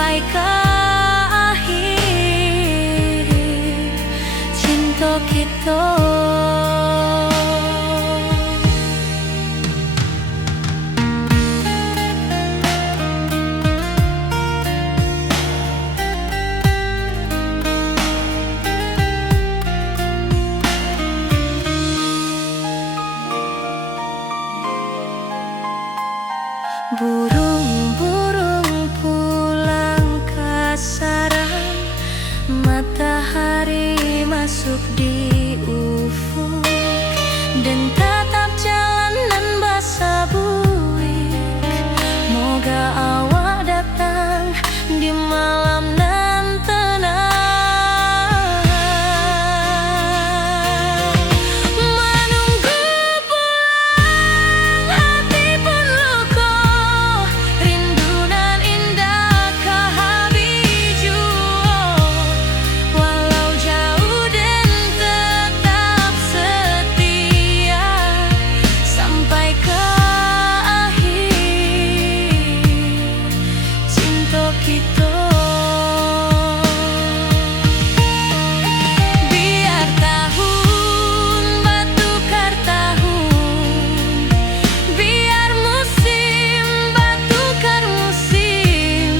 sampai ke akhir cinta kita. Burung-burung pulang ke sarang, matahari masuk di ufuk, dan tatap jalanan basah buik. Moga awak datang di malam nan tenang. Menunggu pulang hati pun luka, rindu nan indah ke habiju. Walau jauh dan tetap setia sampai ke akhir cinta kita. Biar tahun batukar tahun, biar musim batukar musim,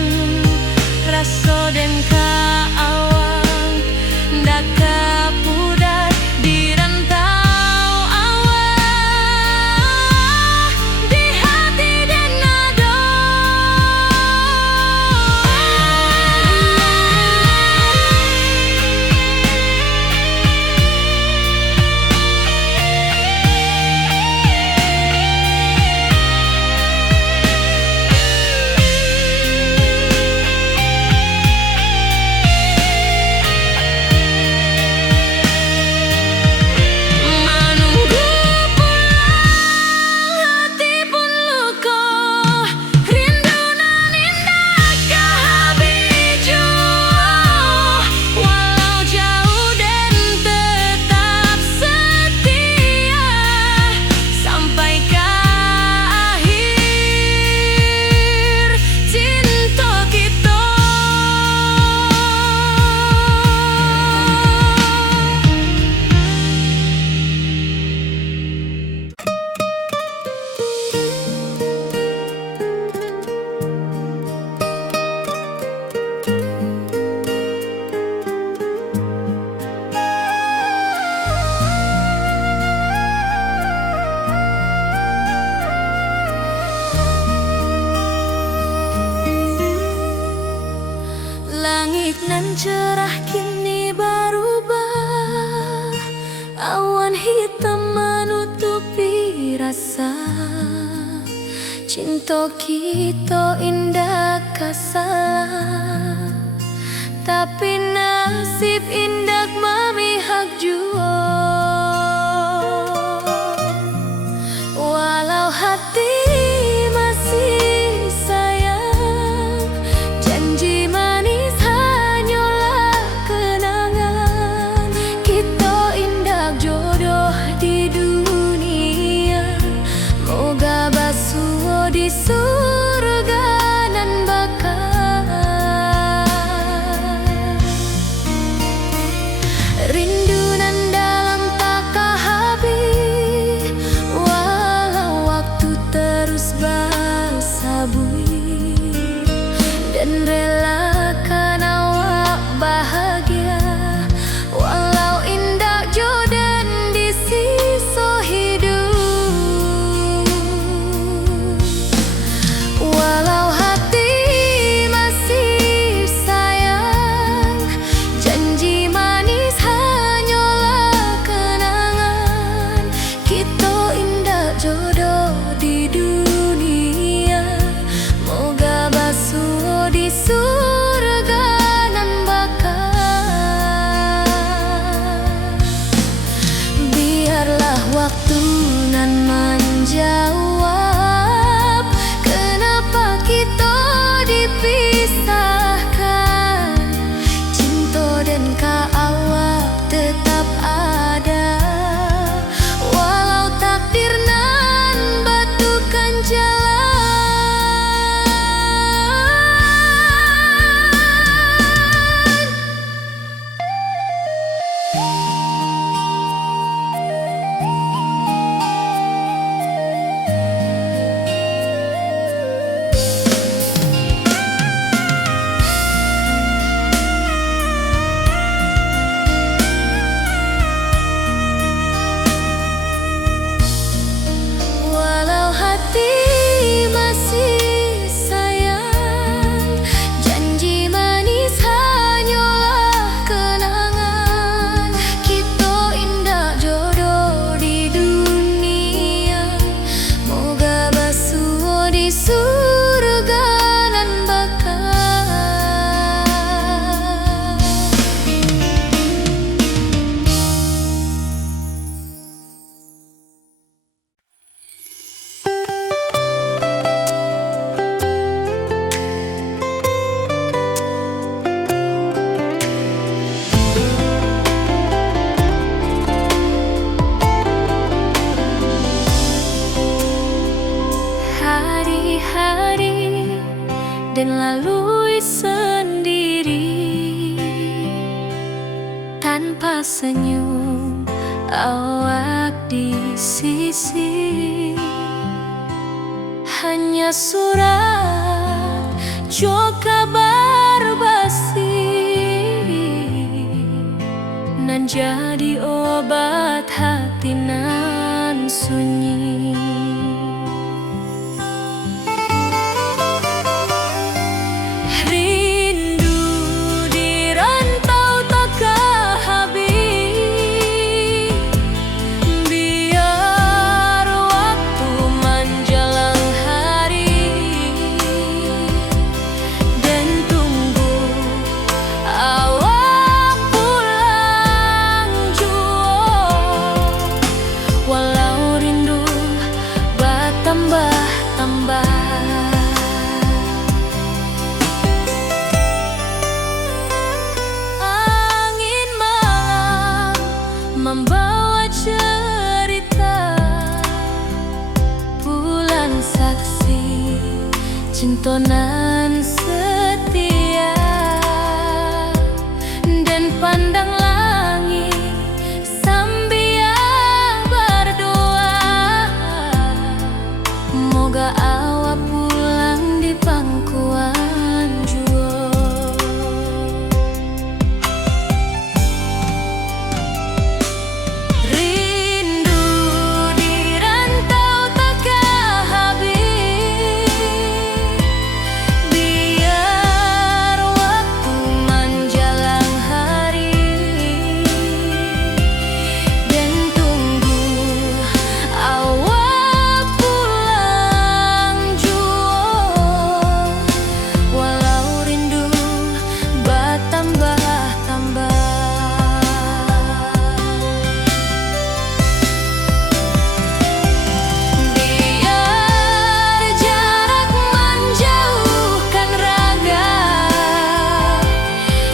rasa dan kaawang ndak kapudar di rantau awak, di hati dan nada. Menunggu pulang hati pun luka, rindu nan indah ke habiju. Walau jauh dan tetap setia sampai ke akhir cinta kita. Langit nan cerah kini berubah, awan hitam menutupi rasa. Cinta kita indah kasalah, tapi nasib indah memihak jua. Walau hati masih sayang, janji manis hanyalah kenangan. Kita indah jodoh di dunia, moga basuh di surga nan bakal. Rindu nan dalam tak habis, walau waktu terus bersabui, dan relakan awak bahagia. Walau indah jodan di sisa hidup, walau hati masih sayang, janji manis hanyalah kenangan. Kita indah jodoh di dunia, moga basuh di surga. dan lalui sendiri tanpa senyum awak di sisi. Hanya surat jo kabar basi nan jadi obat hati nan sunyi. Rindu di rantau takkan habis, biar waktu menjelang hari dan tunggu awak pulang jua. Walau rindu bertambah-tambah, angin malam membawa cerita, bulan saksi cintonan setia, dan pandang langit sambil berdoa, moga awak pulang di pangkuan jua. Rindu di rantau takkan habis, biar waktu menjelang hari dan tunggu awak pulang jua. Walau rindu bertambah-tambah, biar jarak menjauhkan raga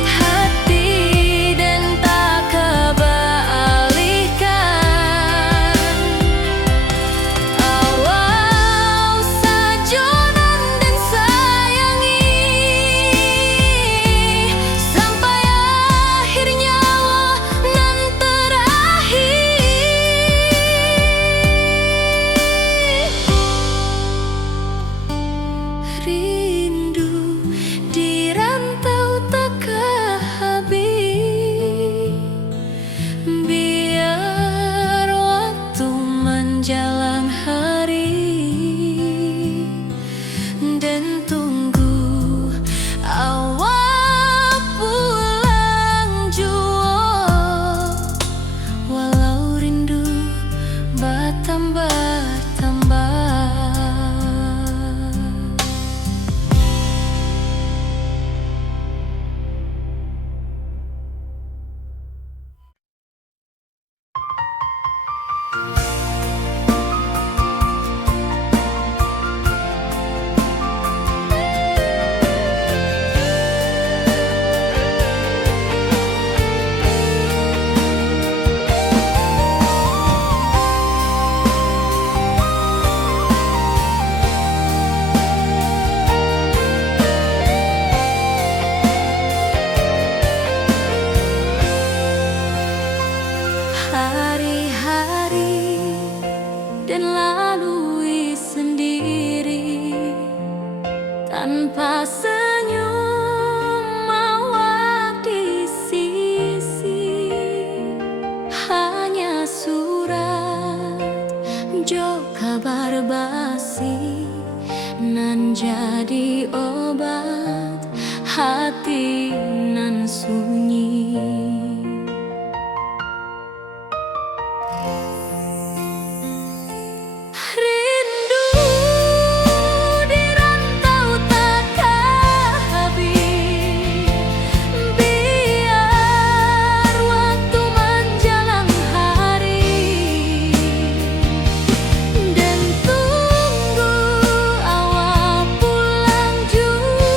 hati dan tak kebalihkan. Awal sajonan dan sayangi sampai akhir nyawa nan terakhir. Rindu di rantau takkan habis, biar waktu menjelang hari dan tunggu awak pulang jua. Walau rindu bertambah-tambah. Hari-hari dan lalui sendiri tanpa senyum awak di sisi. Hanya surat jo kabar basi nan jadi obat hati nan sunyi. Rindu di rantau takkan habis, biar waktu menjelang hari dan tunggu awak pulang jua.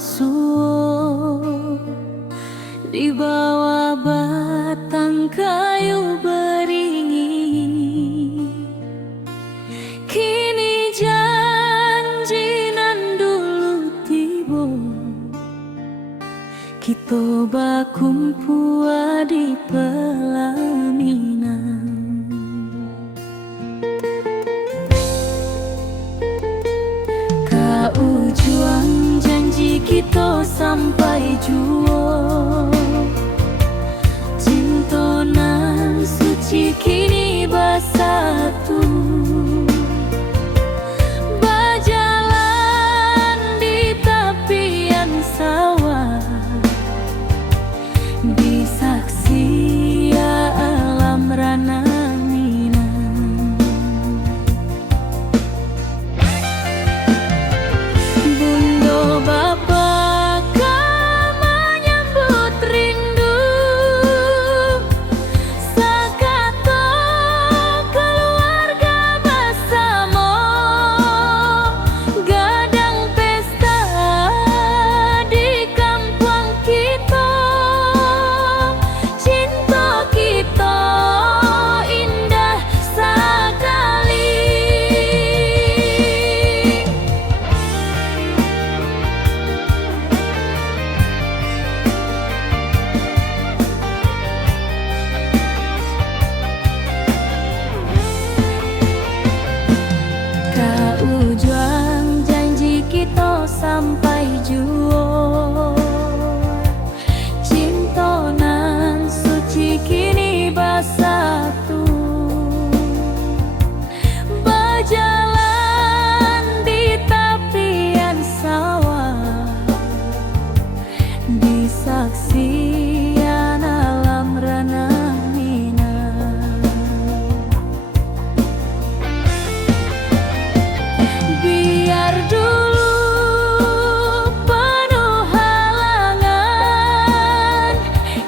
basuh di bawah batang kayu beringin. Kini janji nan dulu tiba, kita bakumpul di pelaminan. Kau juang janji kita sampai jua, cinta nan suci kini bersatu. Berjalan di tepian sawah, di saksi alam rana Minang. Bunda bapa kau menyambut rindu, sekata keluarga bersama, gadang pesta di kampung kita. Cinta kita indah sekali. Kau juang janji kita sampai jua, cinta nan suci kini bersatu. Berjalan di tepian sawah, di saksian alam rana Minang. Biar dulu penuh halangan,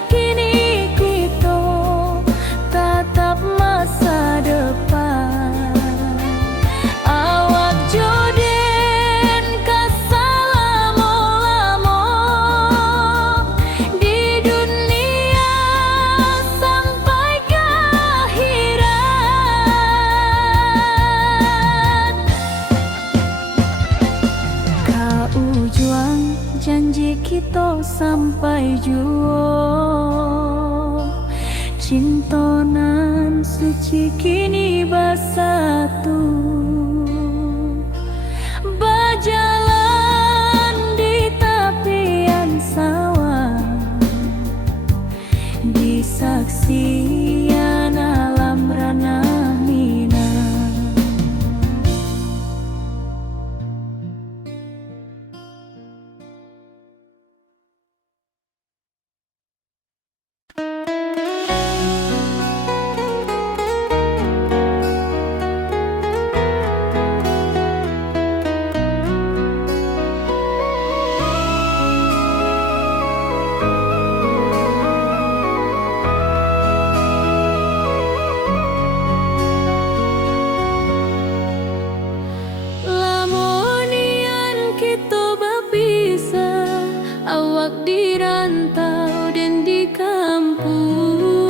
kini kita tatap masa depan. Awak joden kesalamo-lamo di dunia sampai ke akhirat. Kau juang janji kita sampai jua, cinta nan suci kini bersatu. Berjalan di tepian sawah, di saksian alam rana Minang. Lamonian kita berpisah, awak di rantau dan di kampung.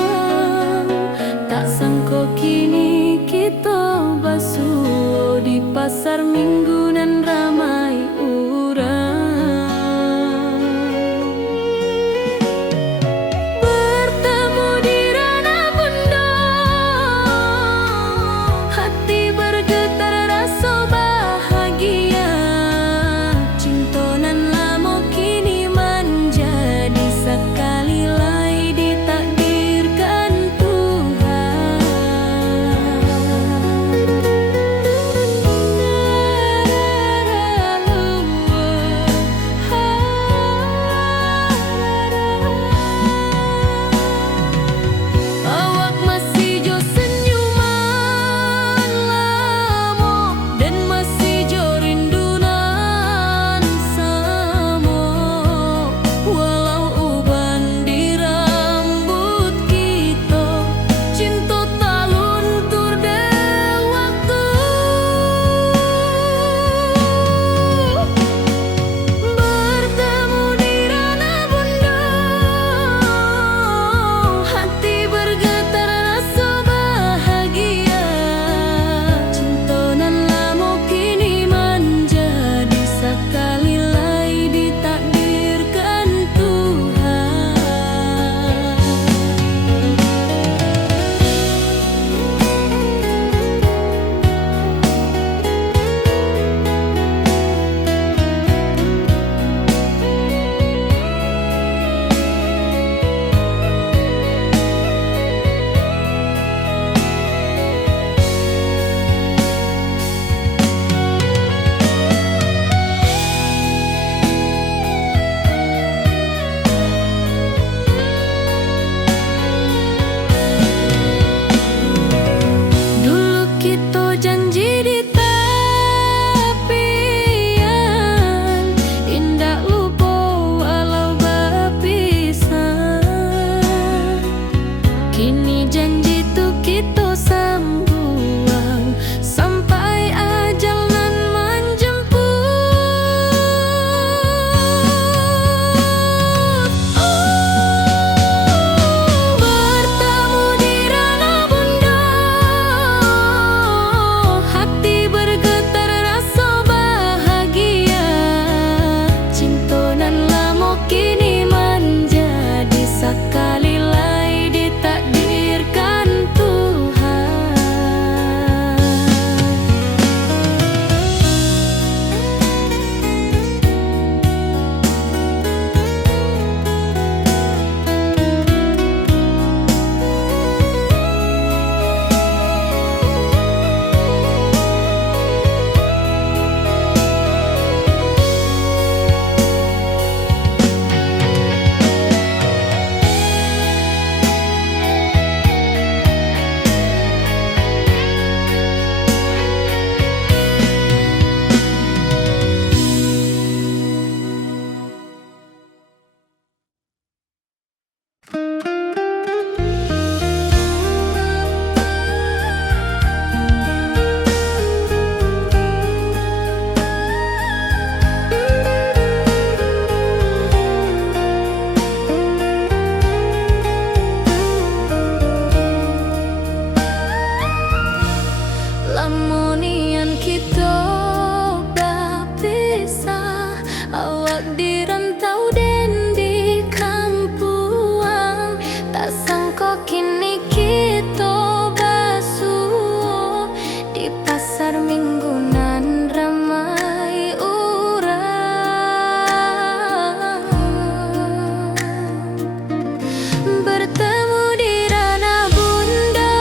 Tak sangka kini kita basuh di pasar minggu nan ramai urang. Bertemu di ranah bunda, hati bergetar rasa bahagia. Cinta nan lama kini menjadi sekali lagi ditakdirkan Tuhan. Bak di rantau dan di kampuang, tak sangka kini kita basuh di pasar minggunan ramai orang. Bertemu di ranah bunda,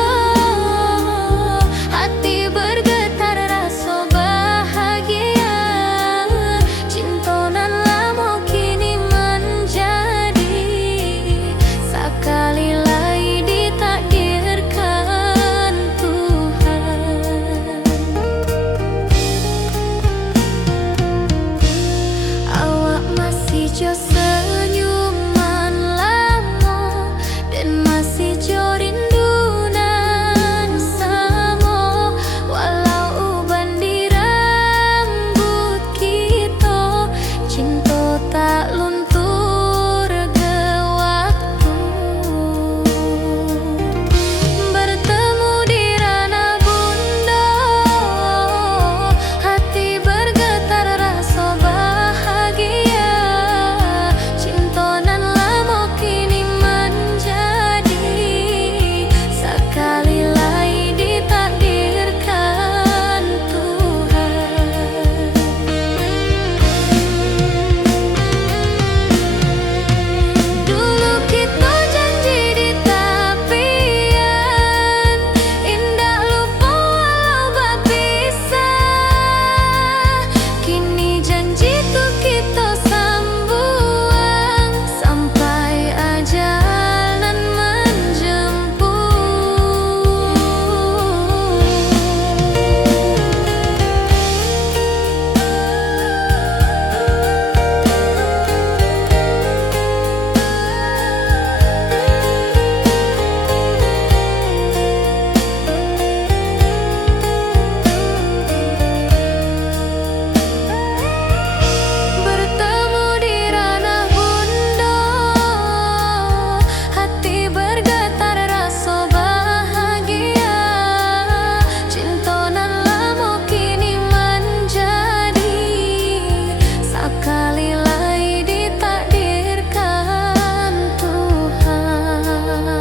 hati bergetar rasa bahagia. Cinta nan lama kini menjadi sekali lagi ditakdirkan Tuhan. Awak masih jo senyuman lama dan masih jo rindunan sama. Walau uban di rambut kita, cinta tak luntur ke waktu. Bertemu di ranah bunda, hati bergetar rasa bahagia. Cinta nan lama kini menjadi sekali lagi ditakdirkan Tuhan. Dulu kita janji di tepian, indah lupa walau berpisah. Kini janji tuh kita sambung sampai ajal nan menjemput. Bertemu di ranah bunda, hati bergetar rasa bahagia. Cinta nan lama kini menjadi sekali lagi ditakdirkan Tuhan.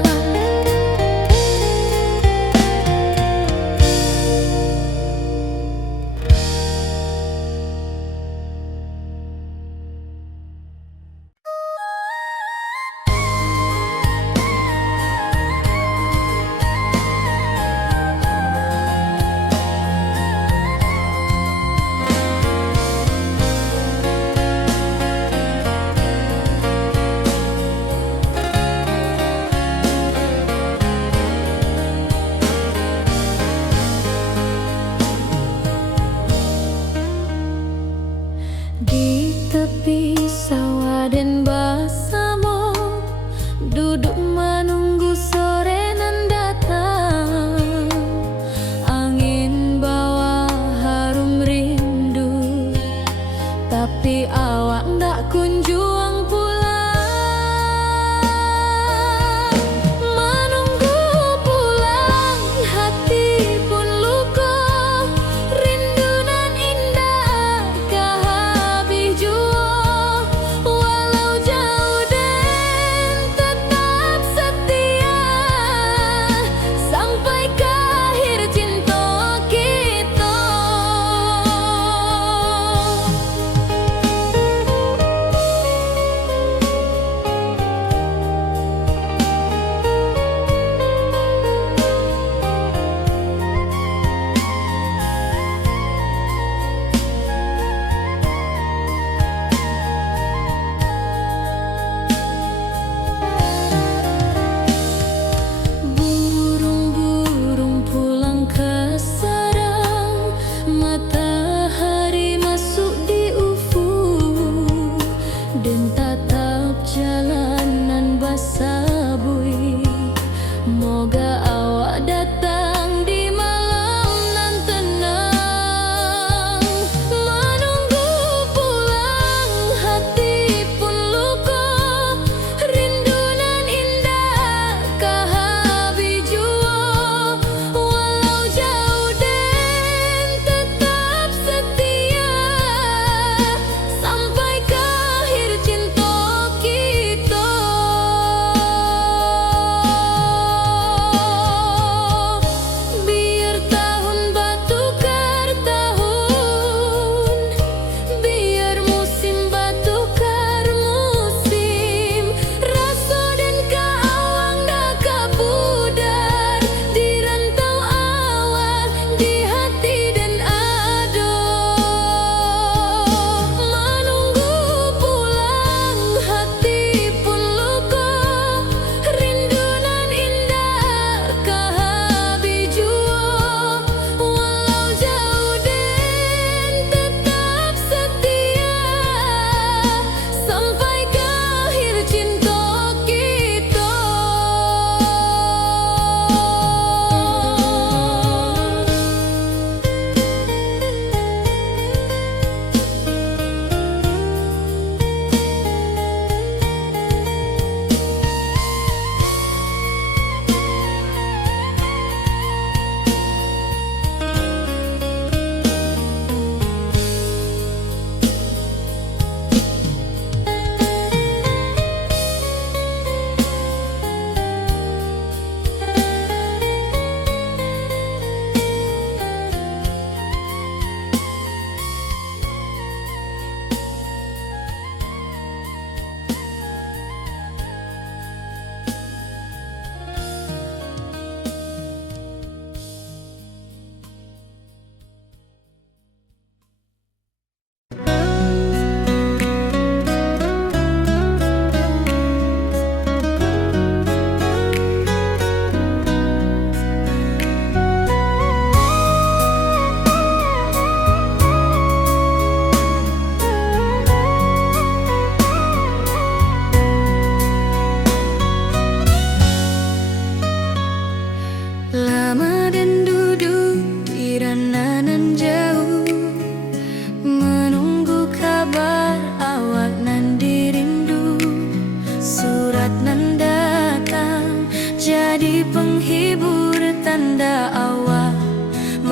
Di tepi sawah dan bersama, duduk menunggu sore nan datang. Angin bawa harum rindu, tapi awak ndak kunjung pulang. Menunggu pulang, hati pun luka. Rindu nan indah kah habis jua. Walau jauh dan tetap setia sampai ke akhir cinta kita.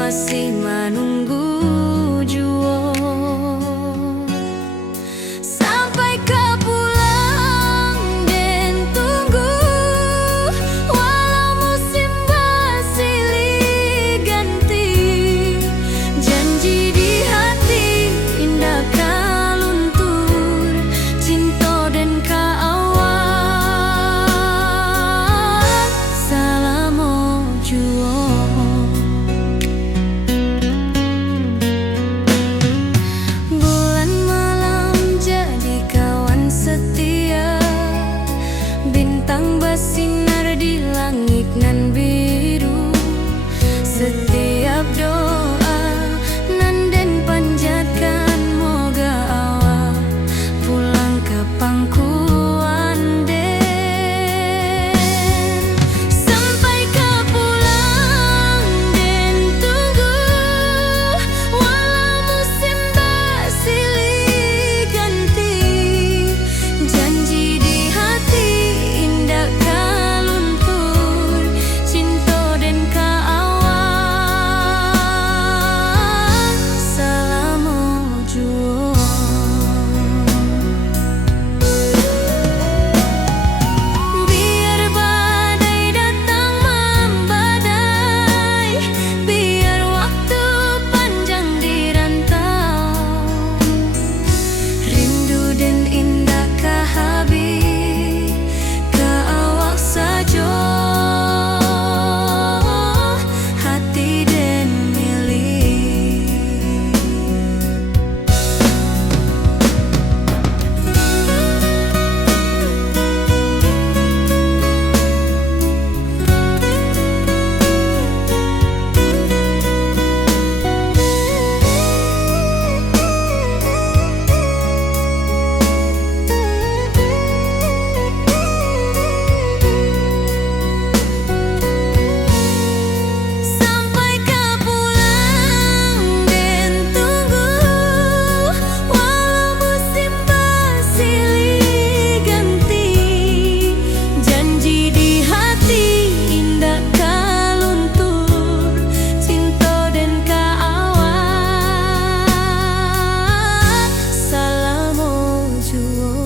masih menunggu jua. Sampai kau pulang dan tunggu, walau musim bersilih ganti. Janji di hati indah kau luntur, cinta dan kawan selama jua. Bulan malam jadi kawan setia, bintang bersinar di langit nan biru. Setiap doa nan den panjatkan, moga awak pulang ke pangkuan den. Sampai kau pulang dan tunggu, walau musim bersilih ganti. Janji di hati indah kau luntur, cinta dan kawan selama jua. Biar badai datang membadai, biar waktu panjang dirantau, rindu dan indah kah habis ke awak saja, hati dan milik. Sampai kau pulang dan tunggu, walau musim bersilih ganti. Janji di hati indah kau luntur, cinta dan kawan selama jua.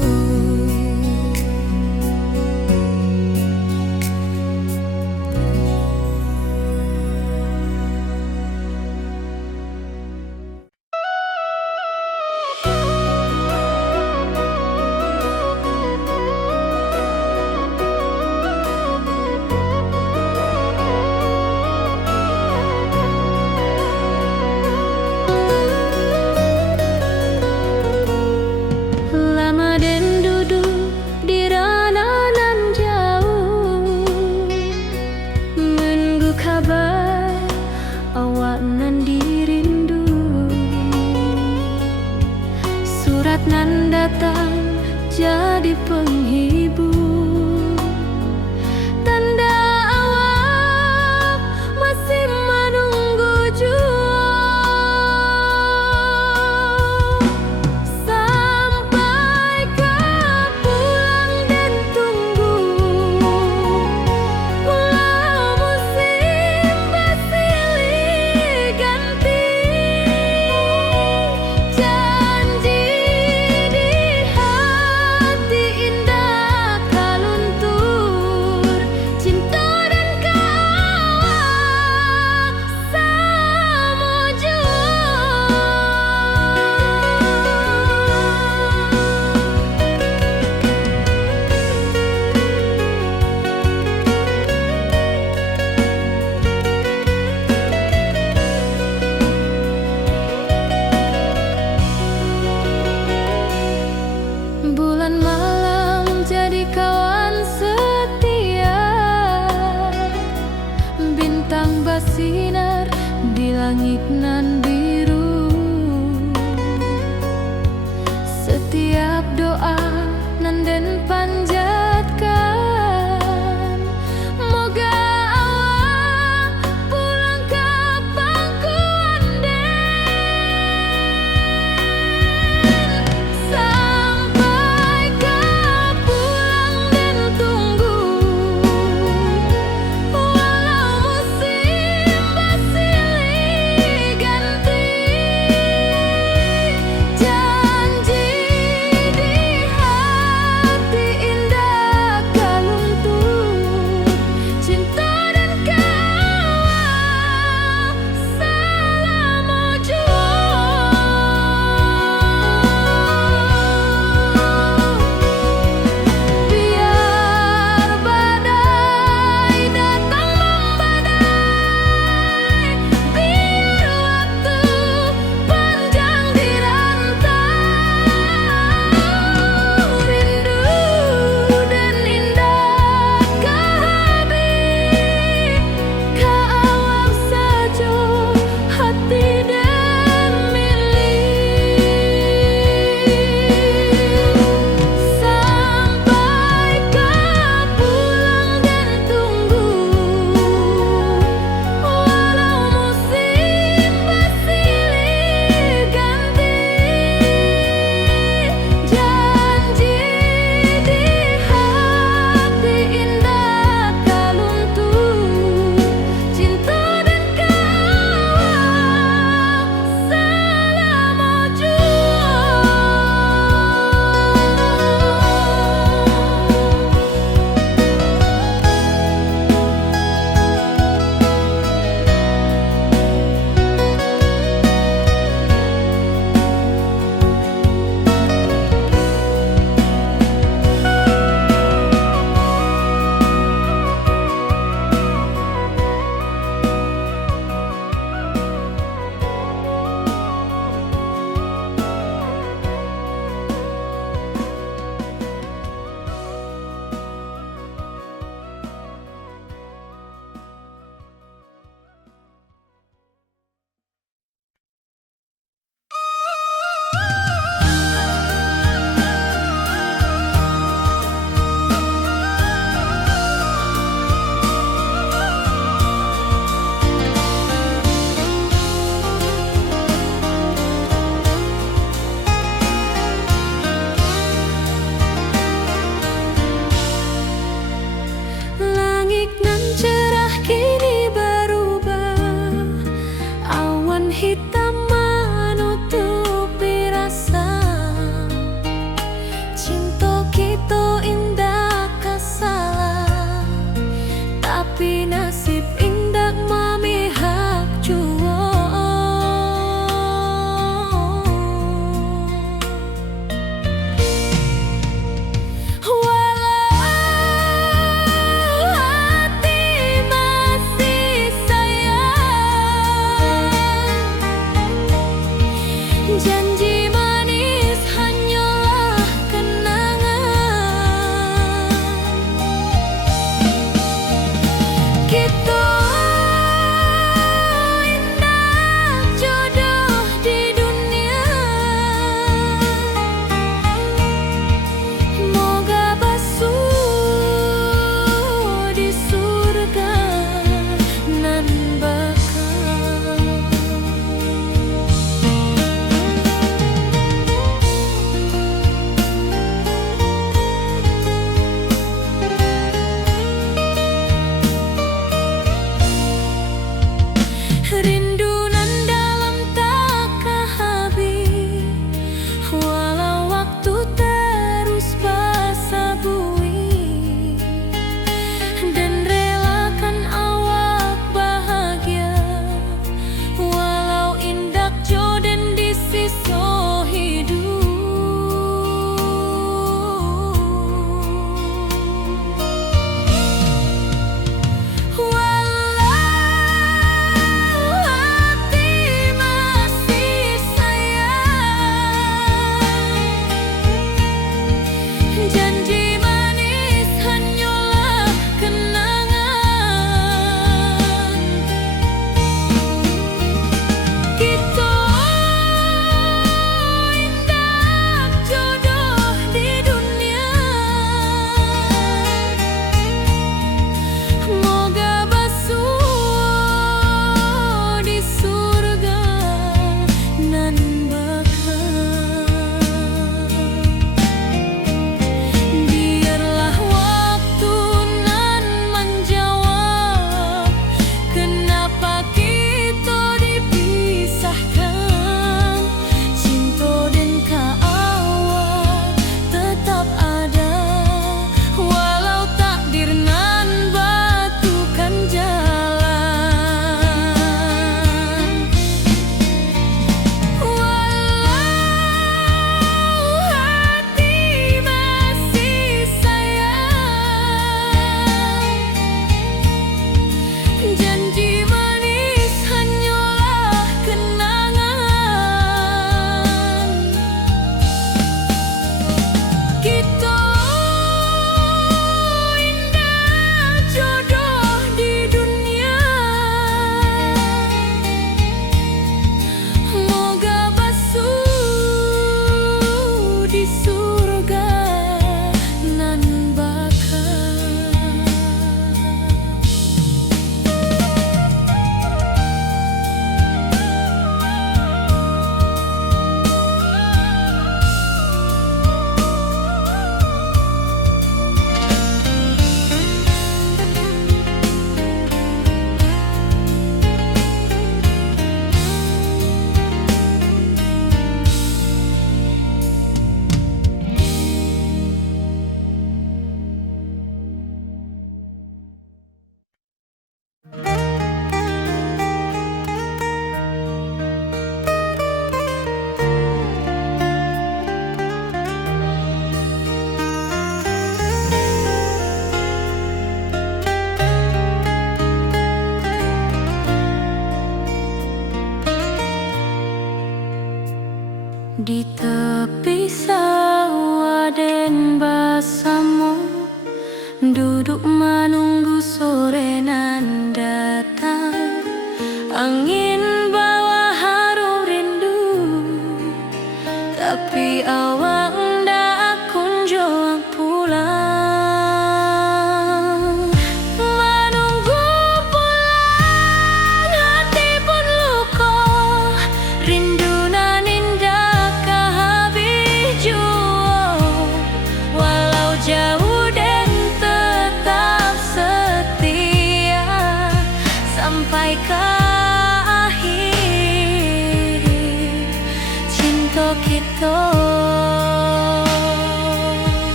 Lama dan duduk di ranah nan jauh, menunggu kabar awak nan dirindu. Surat nan datang jadi penghibur, tanda awak masih menunggu jua. Sampai kau pulang dan tunggu, walau musim bersilih ganti. Janji di hati indah kau luntur, cinta dan kawan sama jua. Bulan malam jadi kawan setia, bintang bersinar di langit nan biru. Setiap doa nan den panjatkan, moga awak pulang ke pangkuan den. Sampai kau pulang dan tunggu, walau musim bersilih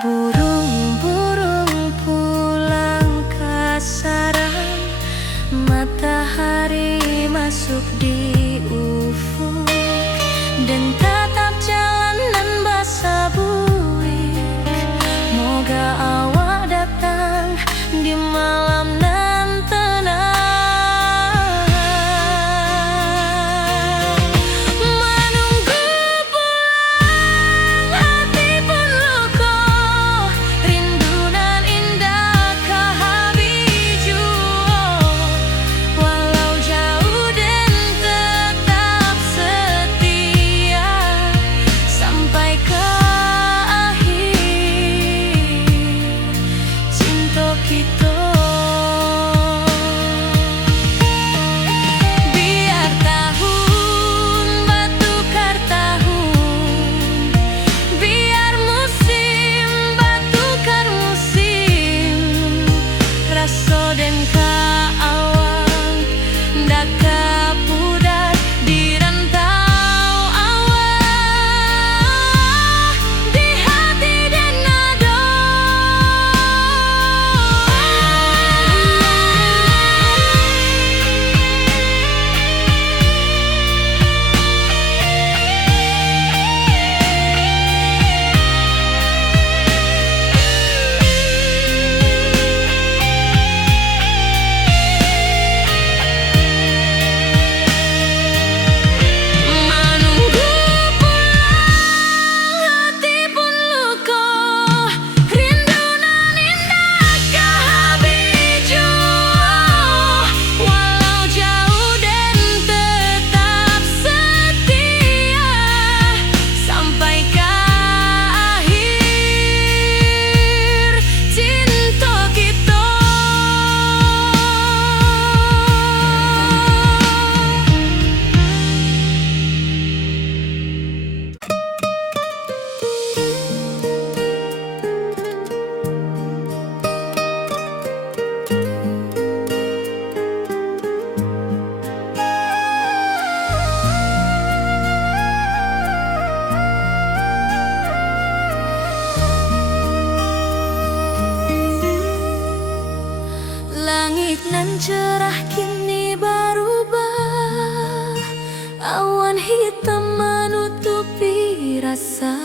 Burung-burung pulang ke sarang, matahari masuk di ufuk, dan tatap jalanan basah buik. Moga awak datang di malam nan tenang. Menunggu pulang hati pun luka, rindu nan indah ke habiju. Walau jauh dan tetap setia sampai ke akhir cinta kita. Biar tahun bertukar tahun, biar musim bertukar musim, rasa dan keawang dak kepudar di rantau awak, di hati dan nada. Menunggu pulang hati pun luka, rindu nan indah ke habiju. Walau jauh dan tetap setia sampai ke akhir cinta kita. Langit nan cerah kini berubah, awan hitam menutupi rasa.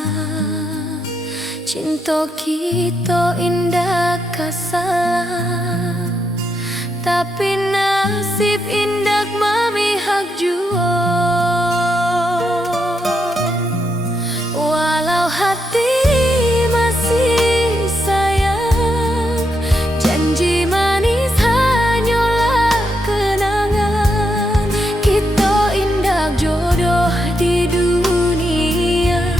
Cinta kita indah kasar, tapi nasib indah memihak jua. Walau hati masih sayang, janji manis hanyalah kenangan. Kita indah jodoh di dunia,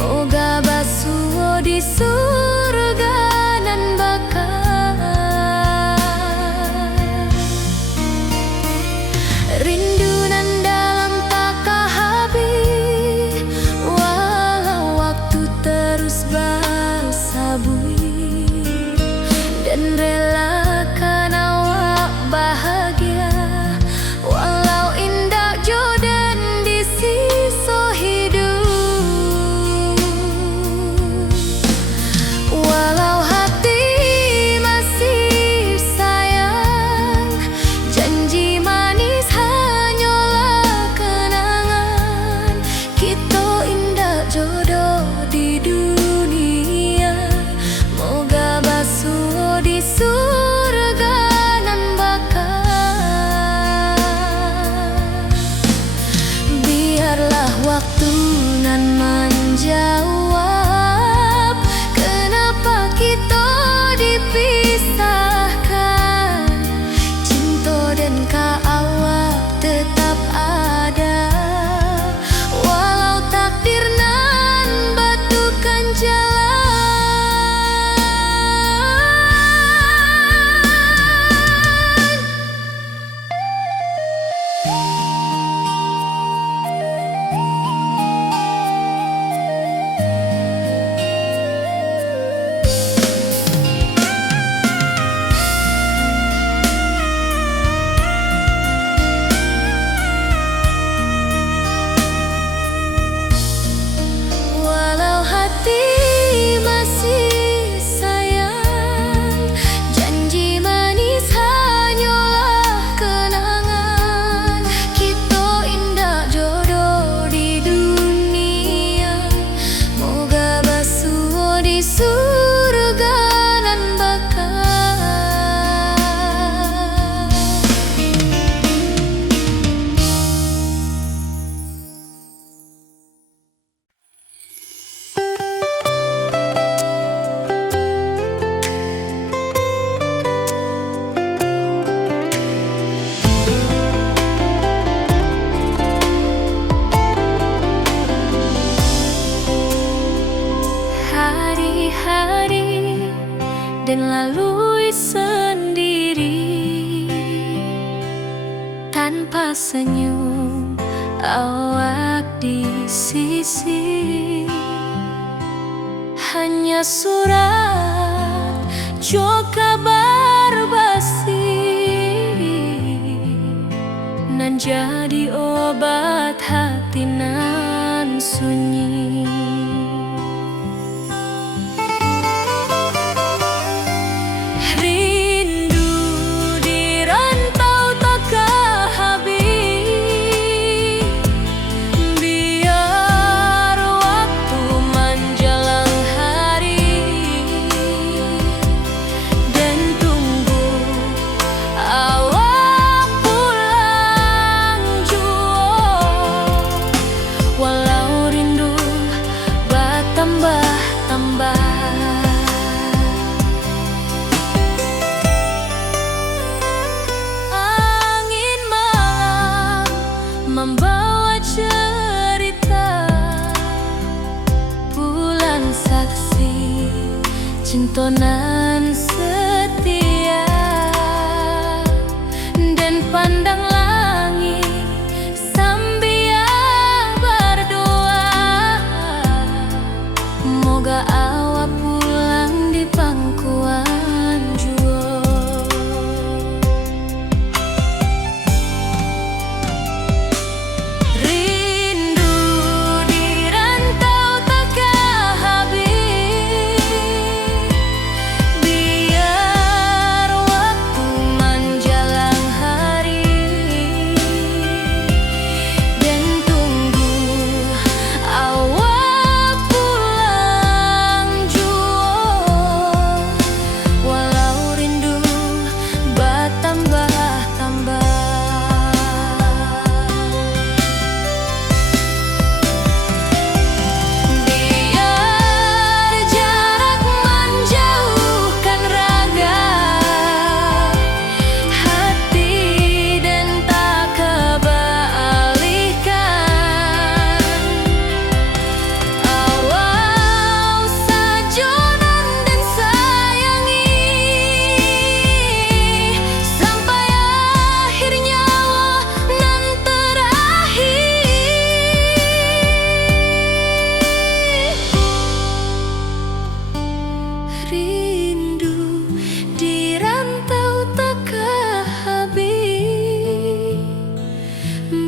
moga basuh di surga nan bakal. Rindu nan dalam hari-hari dan lalui sendiri tanpa senyum awak di sisi. Hanya surat jo kabar basi nan jadi obat hati nan sunyi. Rindu di rantau takkan habis, biar waktu menjelang hari dan tunggu awak pulang jua. Walau rindu bertambah-tambah, angin malam membawa cerita, bulan saksi cintonan setia, dan pandang langit sambil berdoa, moga awak pulang di pangkuan jua. Rindu di rantau takkan habis, biar waktu menjelang hari dan tunggu awak pulang jua. Walau rindu bertambah-tambah, biar jarak menjauhkan raga hati dan tak kebalihkan. Awal sajonan dan sayangi sampai akhir nyawa nan terakhir. Rindu di rantau takkan habis,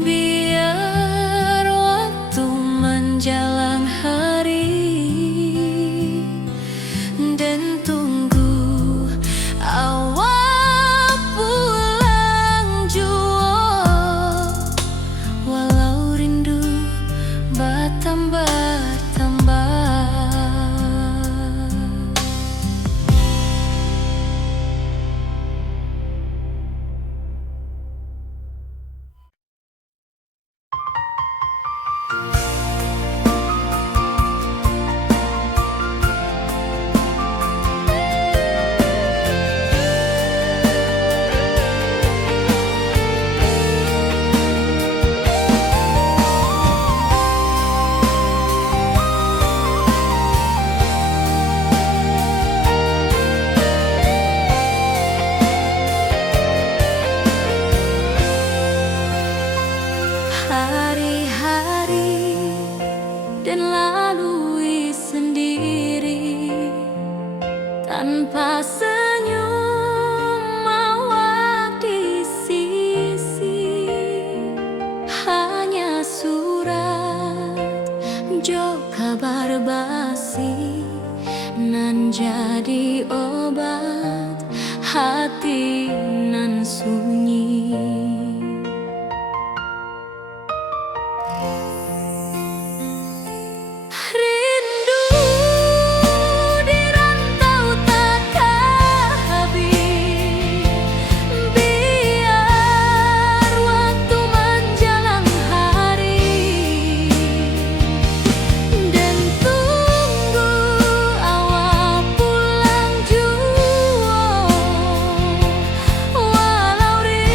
biar waktu menjelang hari dan tunggu awak pulang jua. Walau rindu bertambah-tambah. Hari-hari dan lalui sendiri tanpa senyum awak di sisi. Hanya surat jo kabar basi nan jadi obat hati nan sunyi. Rindu di rantau takkan habis, biar waktu menjelang hari dan tunggu awak pulang jua. Walau rindu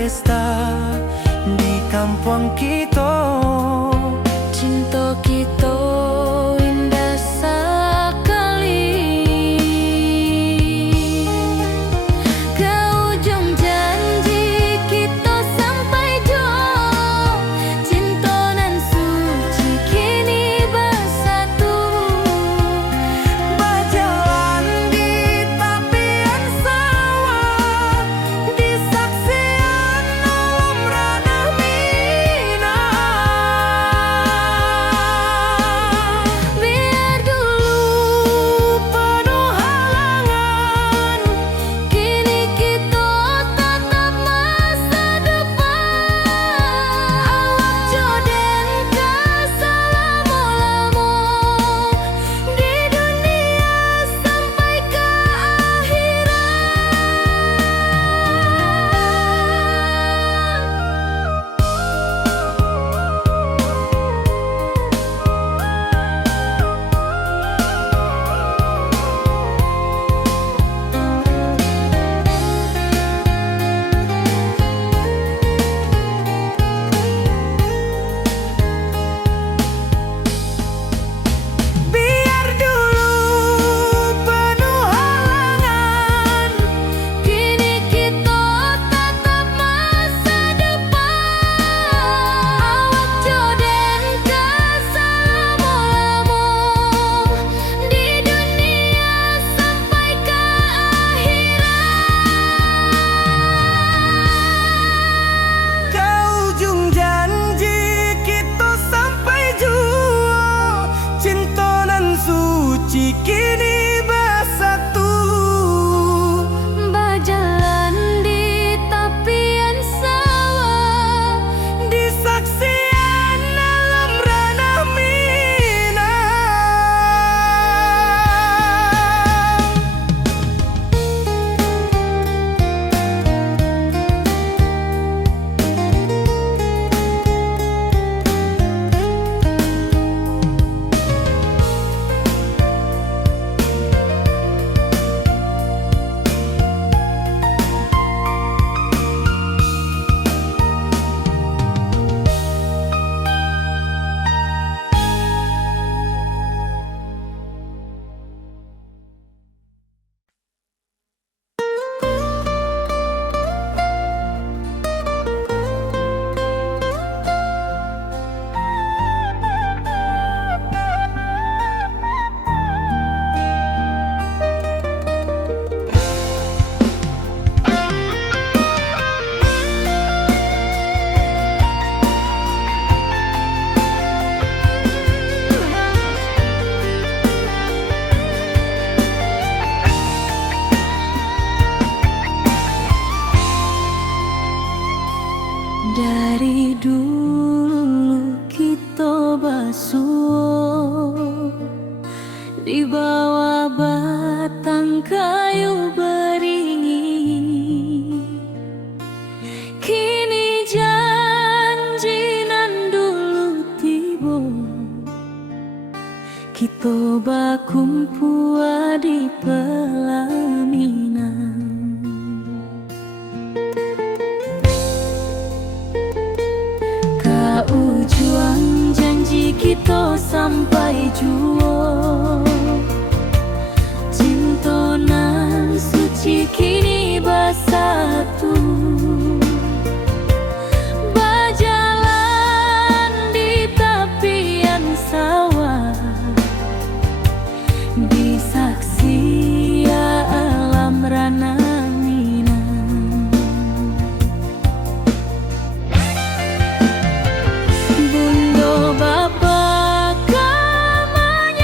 pesta di kampung kita. Cinta kita indah sekali. Ke ujung janji kita sampai jauh. Cinta nan suci kini bersatu. Berjalan di tepian sawah, di saksian alam ranah Minang. Biar dulu penuh halangan, kini kita tatap masa depan. Awak joden ke selama-lama di dunia sampai ke Biar dulu penuh halangan, kini kita tatap masa depan. Awak joden ke selama-lama di dunia sampai ke ke ujung janji kita sampai jua. Cinta nan suci kini bersatu. berjalan di tepian sawah. Di saksian alam ranah Minang. Dari dulu kita basuh di bawah batang kayu beringin. Kini janji nan dulu tiba, kita bakumpul di pelaminan. Ke ujung janji kita sampai jua. Cinta nan suci kini bersatu. Berjalan di tepian sawah, di saksi alam ranah Minang. Bunda bapa kamanya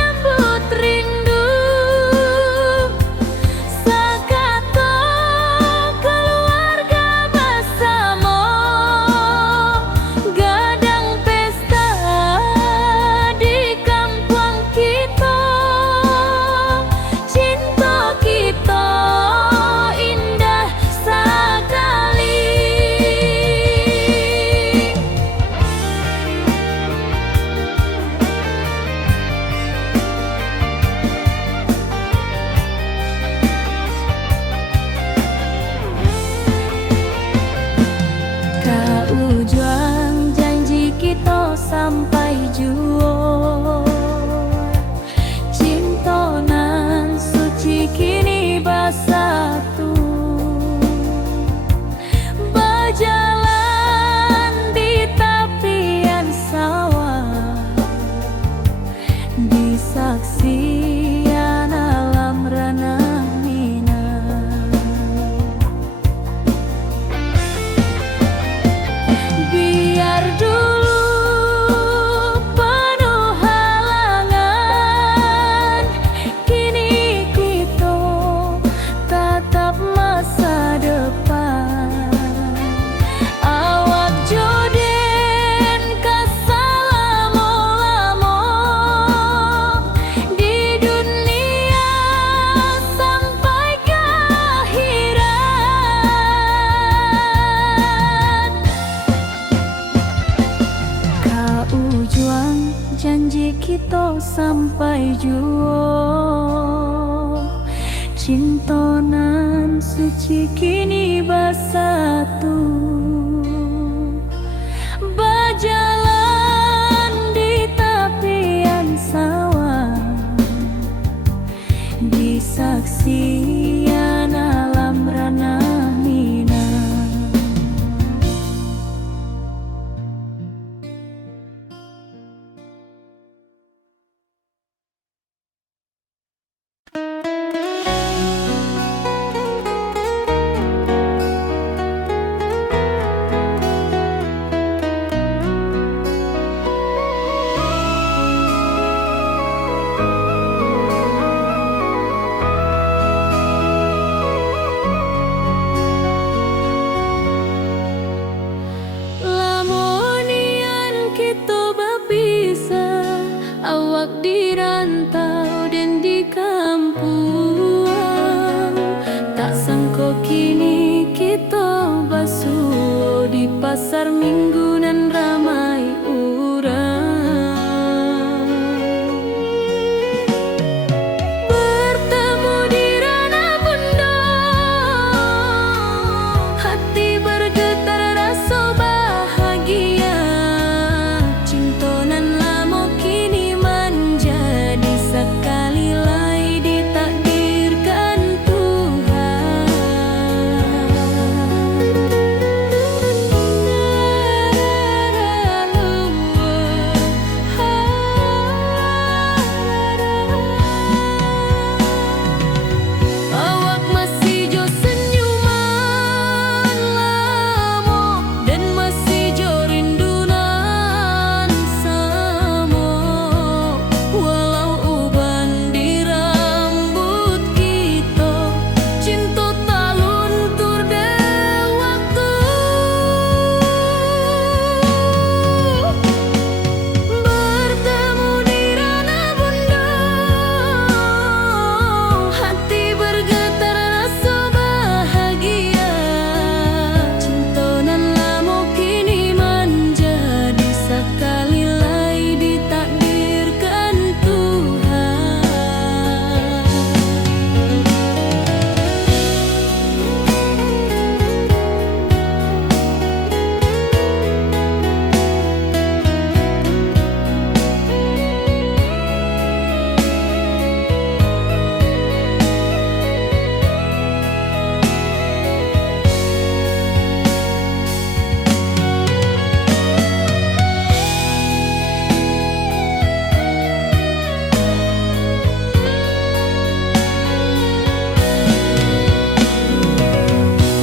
sampai jua. Cintonan suci kini bersatu, berjalan di tepian sawah, di saksian alam ranah Minang. Awak di rantau dan di kampung, tak sangka kini kita basuh di pasar minggu nan ramai urang. Bertemu di ranah bunda, hati bergetar rasa bahagia. Cintonan lama kini menjadi sekali lagi ditakdirkan Tuhan. Awak masih jo senyuman lama dan masih jo rindunan sama. Walau uban di rambut kita, cinta tak luntur de waktu. Bertemu di ranah bunda, hati bergetar rasa bahagia. Cintonan lama kini menjadi sekali lagi ditakdirkan Tuhan.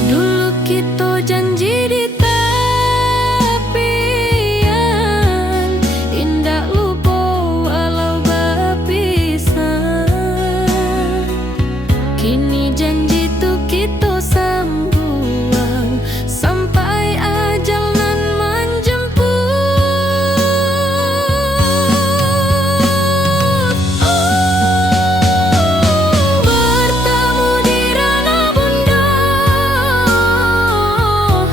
Dulu kita janji di tepian, indah lupa walau berpisah. Kini janji tu kita sambung sampai ajal nan menjemput. Bertemu di ranah bunda,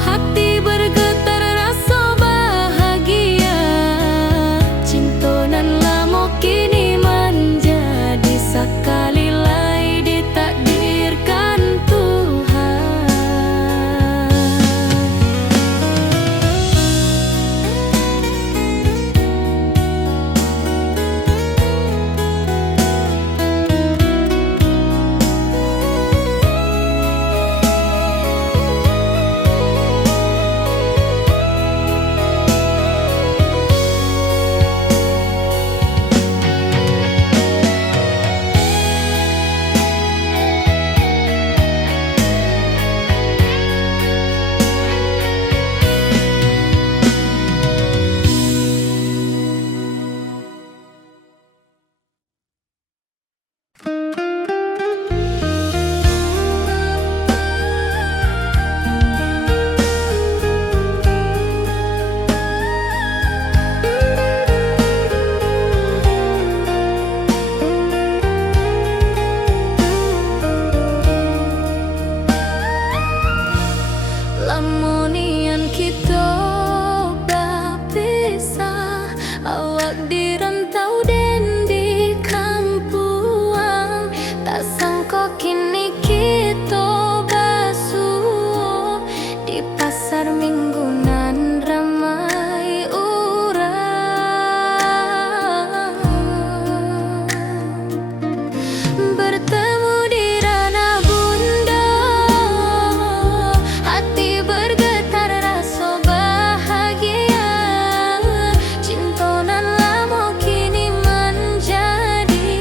hati bergetar rasa bahagia. Cintonan lama kini menjadi sekali lagi ditakdirkan Tuhan. Lamunian kita berpisah, awak di rantau dan di pasar minggunan ramai orang, bertemu di ranah bunda, hati bergetar rasa bahagia. Cintonan lama kini menjadi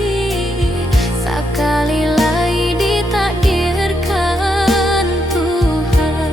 sekali lagi ditakdirkan Tuhan.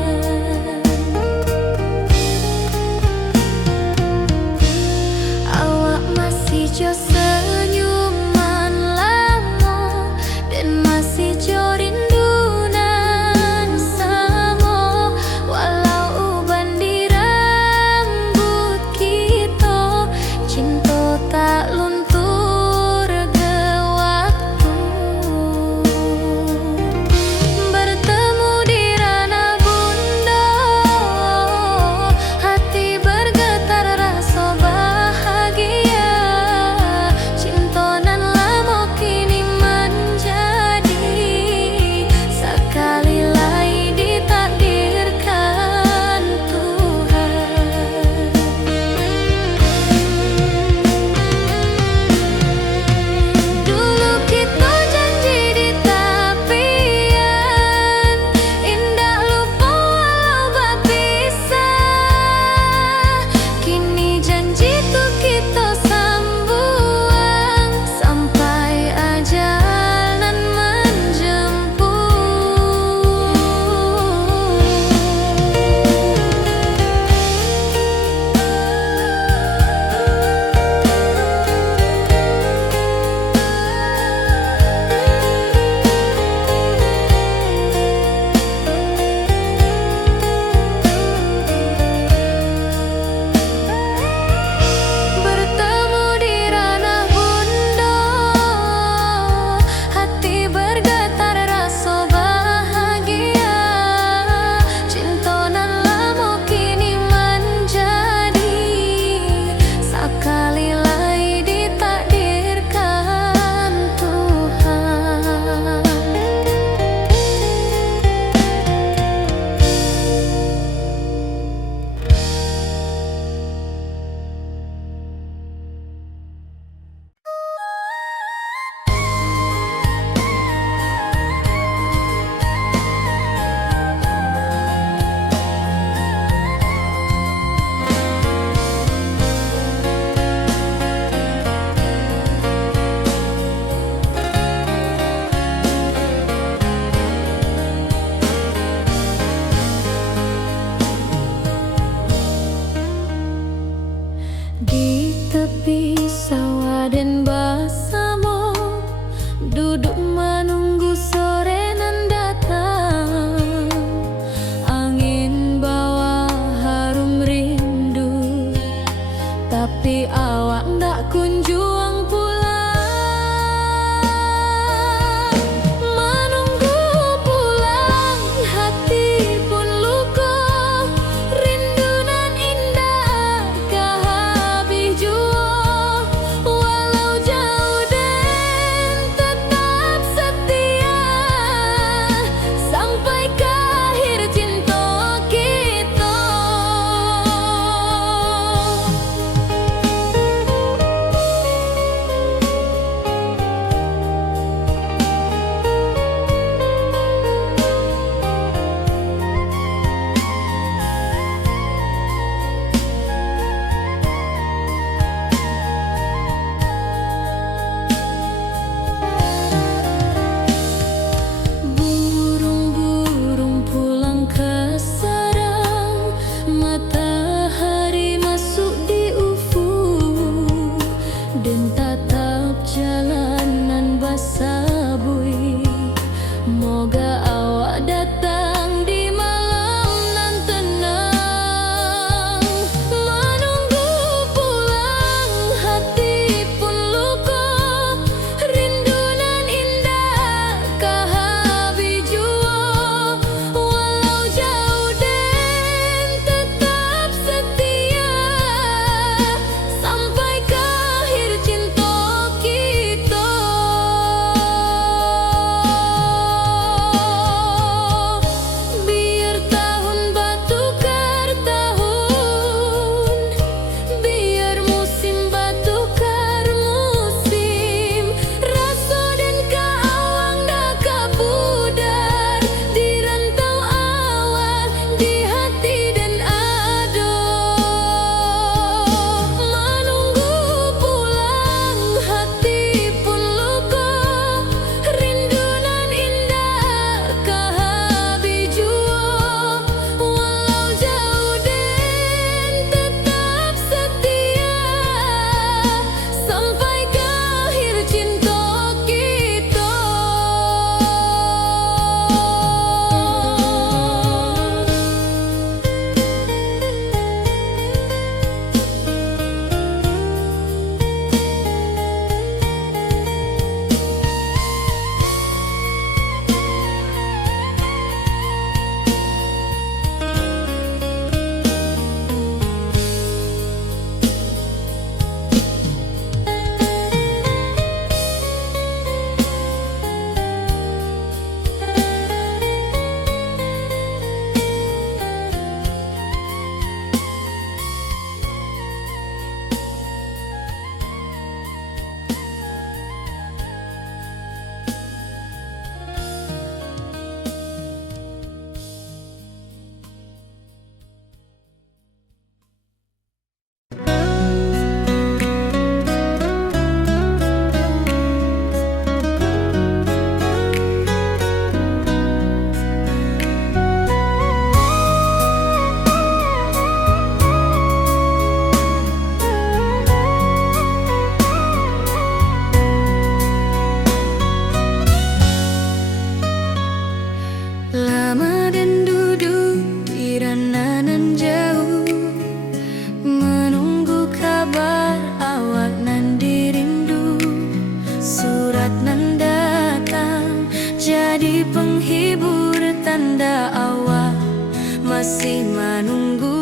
masih menunggu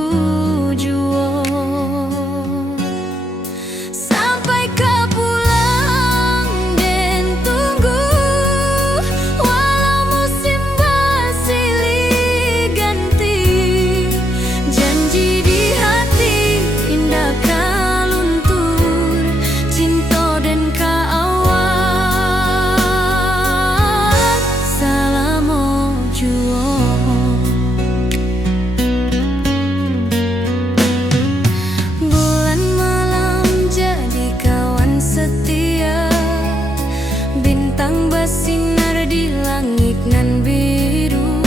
jua. Sampai kau pulang dan tunggu, walau musim bersilih ganti. Janji di hati indah kau luntur, cinta dan kaawak selama jua. Bulan malam jadi kawan setia, bintang bersinar di langit nan biru.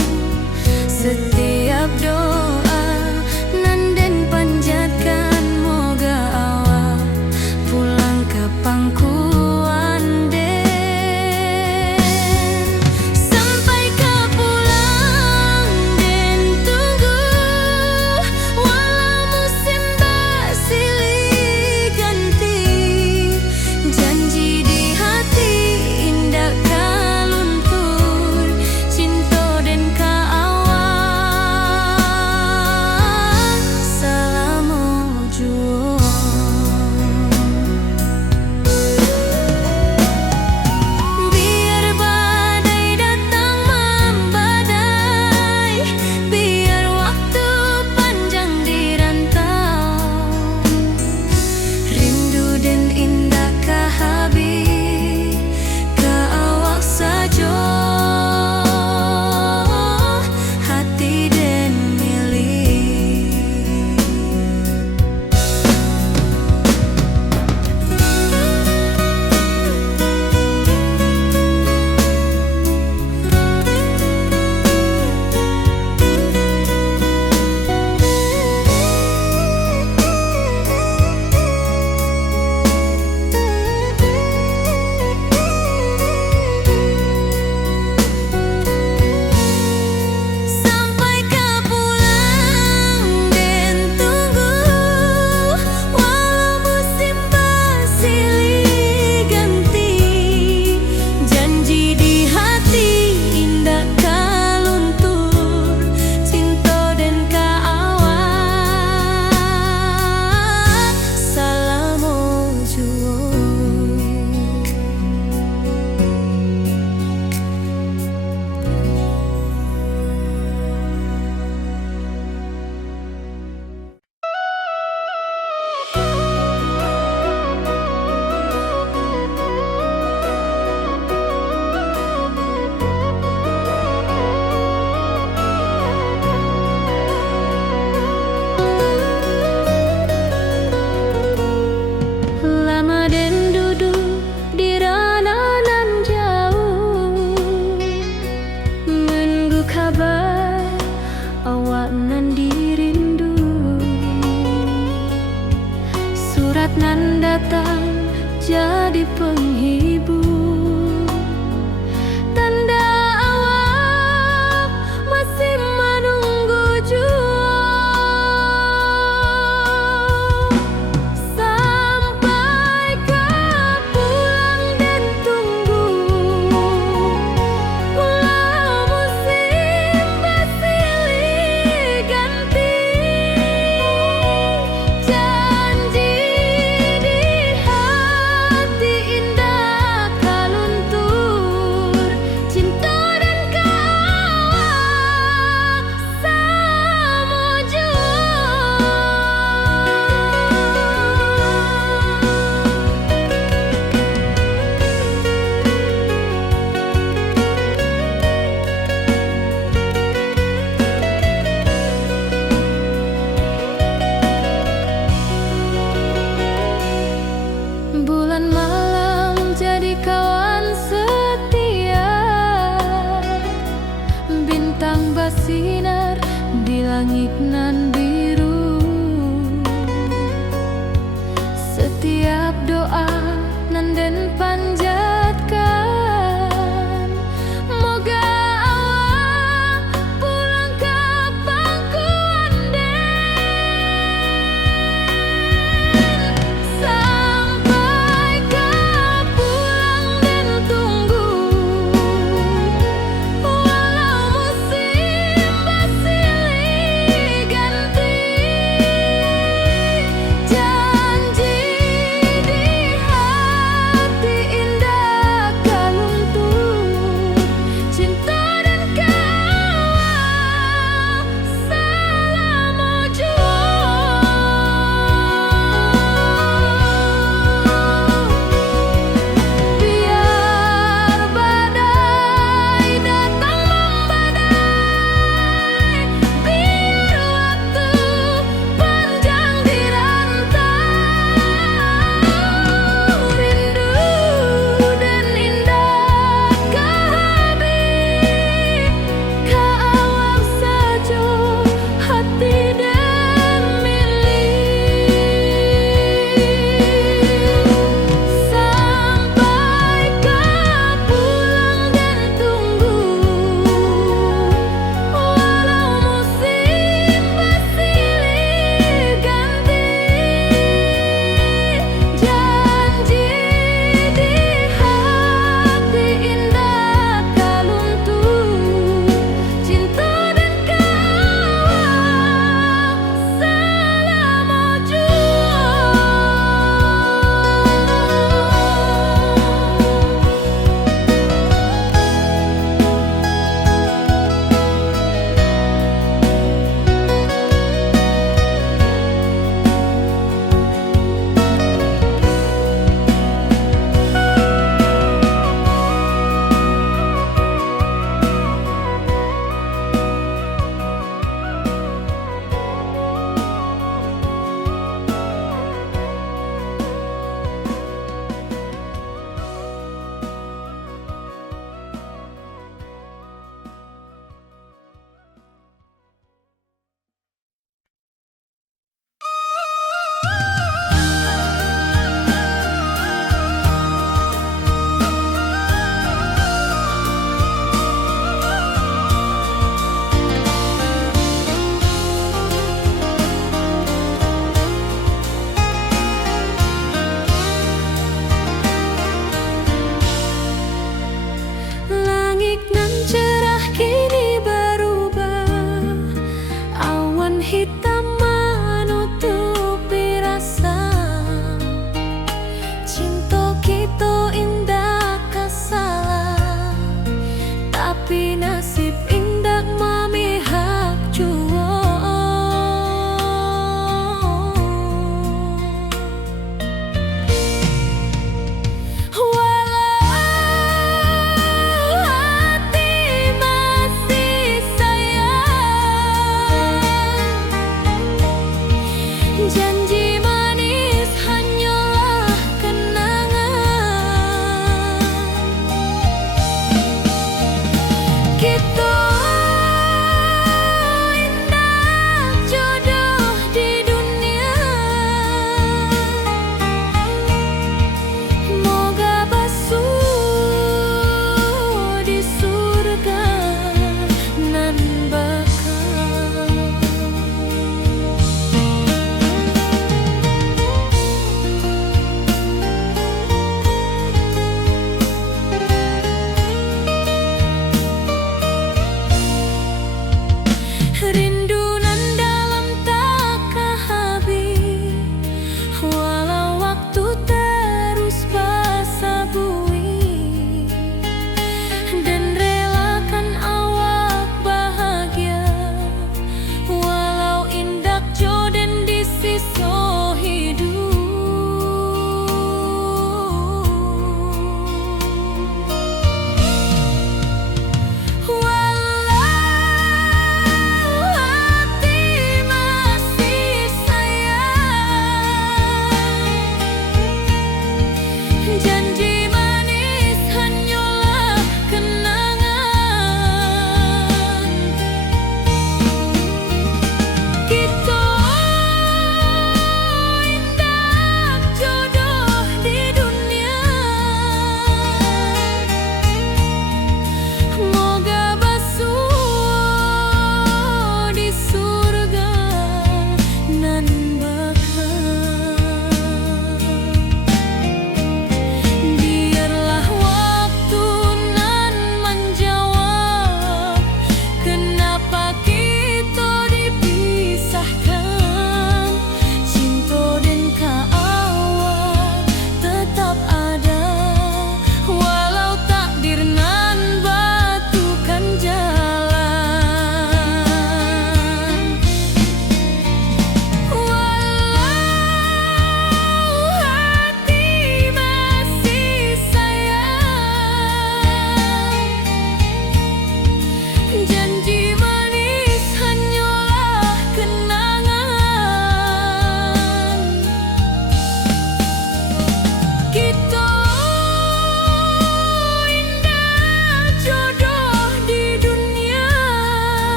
Setiap doa nan den panjatkan, moga awak pulang ke pangkuan den. Sampai kau pulang dan tunggu, walau musim bersilih ganti. Janji di hati indah kau luntur, cinta dan kaawak selama jua. Biar badai datang membadai, biar waktu panjang dirantau, rindu dan indah kah habis ke awak saja, hati dan milik. Sampai kau pulang dan tunggu, walau musim bersilih ganti. Janji di hati indah kau luntur, cinta dan kaawak selama jua. Lama dan duduk di ranah nan jauh, menunggu kabar awak nan dirindu. Surat nan datang jadi penghibur, tanda awak masih menunggu jua. Sampai kau pulang dan tunggu, walau musim bersilih ganti. Janji di hati indah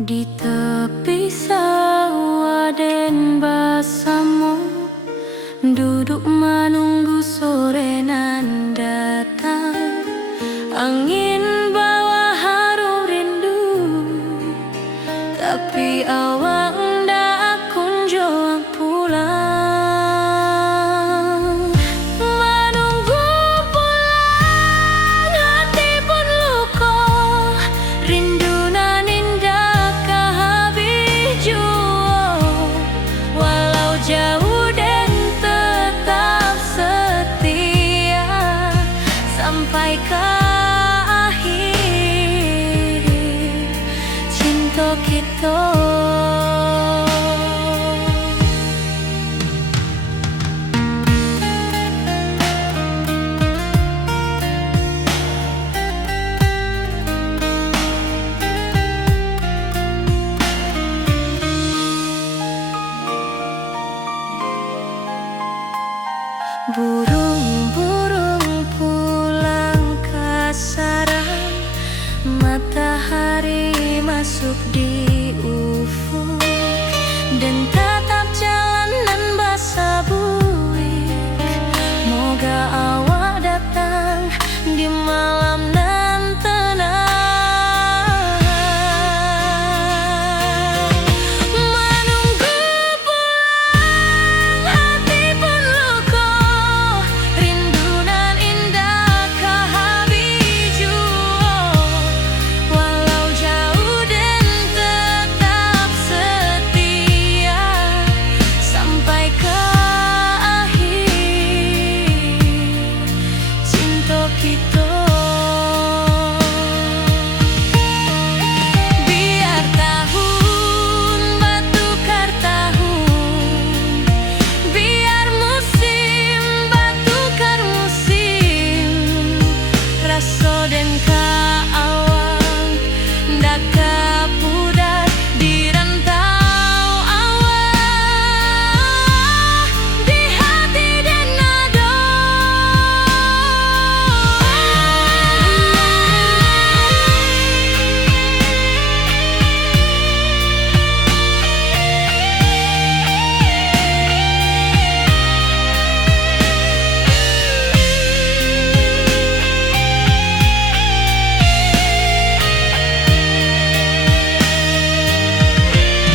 Di tepi sawah den basamu, duduk menunggu sore nan datang. Angin bawa harum rindu, tapi awak ndak kunjung pulang. Menunggu pulang, hati pun luka, rindu nan indah kehabis jua. Walau jauh dan tetap setia sampai ke akhir cinta kita. Burung-burung pulang ke sarang, matahari masuk di ufuk, dan tatap jalanan basah buik. Moga awak datang di malam nan tenang. Menunggu pulang, hati pun luka, rindu nan indah kehabis jua. Walau jauh dan tetap setia sampai ke akhir cinta kita. Biar tahun bertukar tahun, biar musim bertukar musim, rasa dan keawang ndak kepudar di rantau awak, di hati dan nada.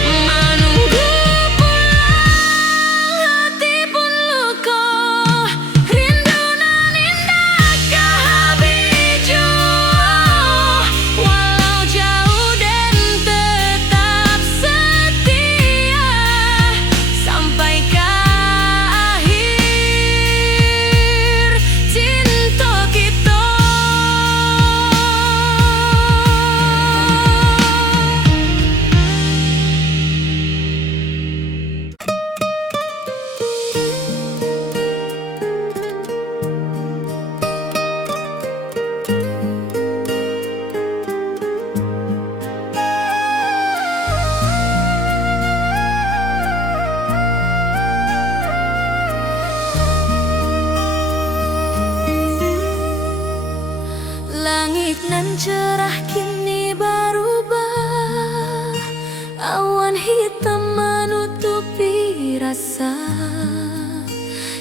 Menunggu pulang, hati pun luka, rindu nan indah kehabis jua. Walau jauh dan tetap setia sampai ke akhir cinta kita. Langit nan cerah kini berubah, awan hitam menutupi rasa.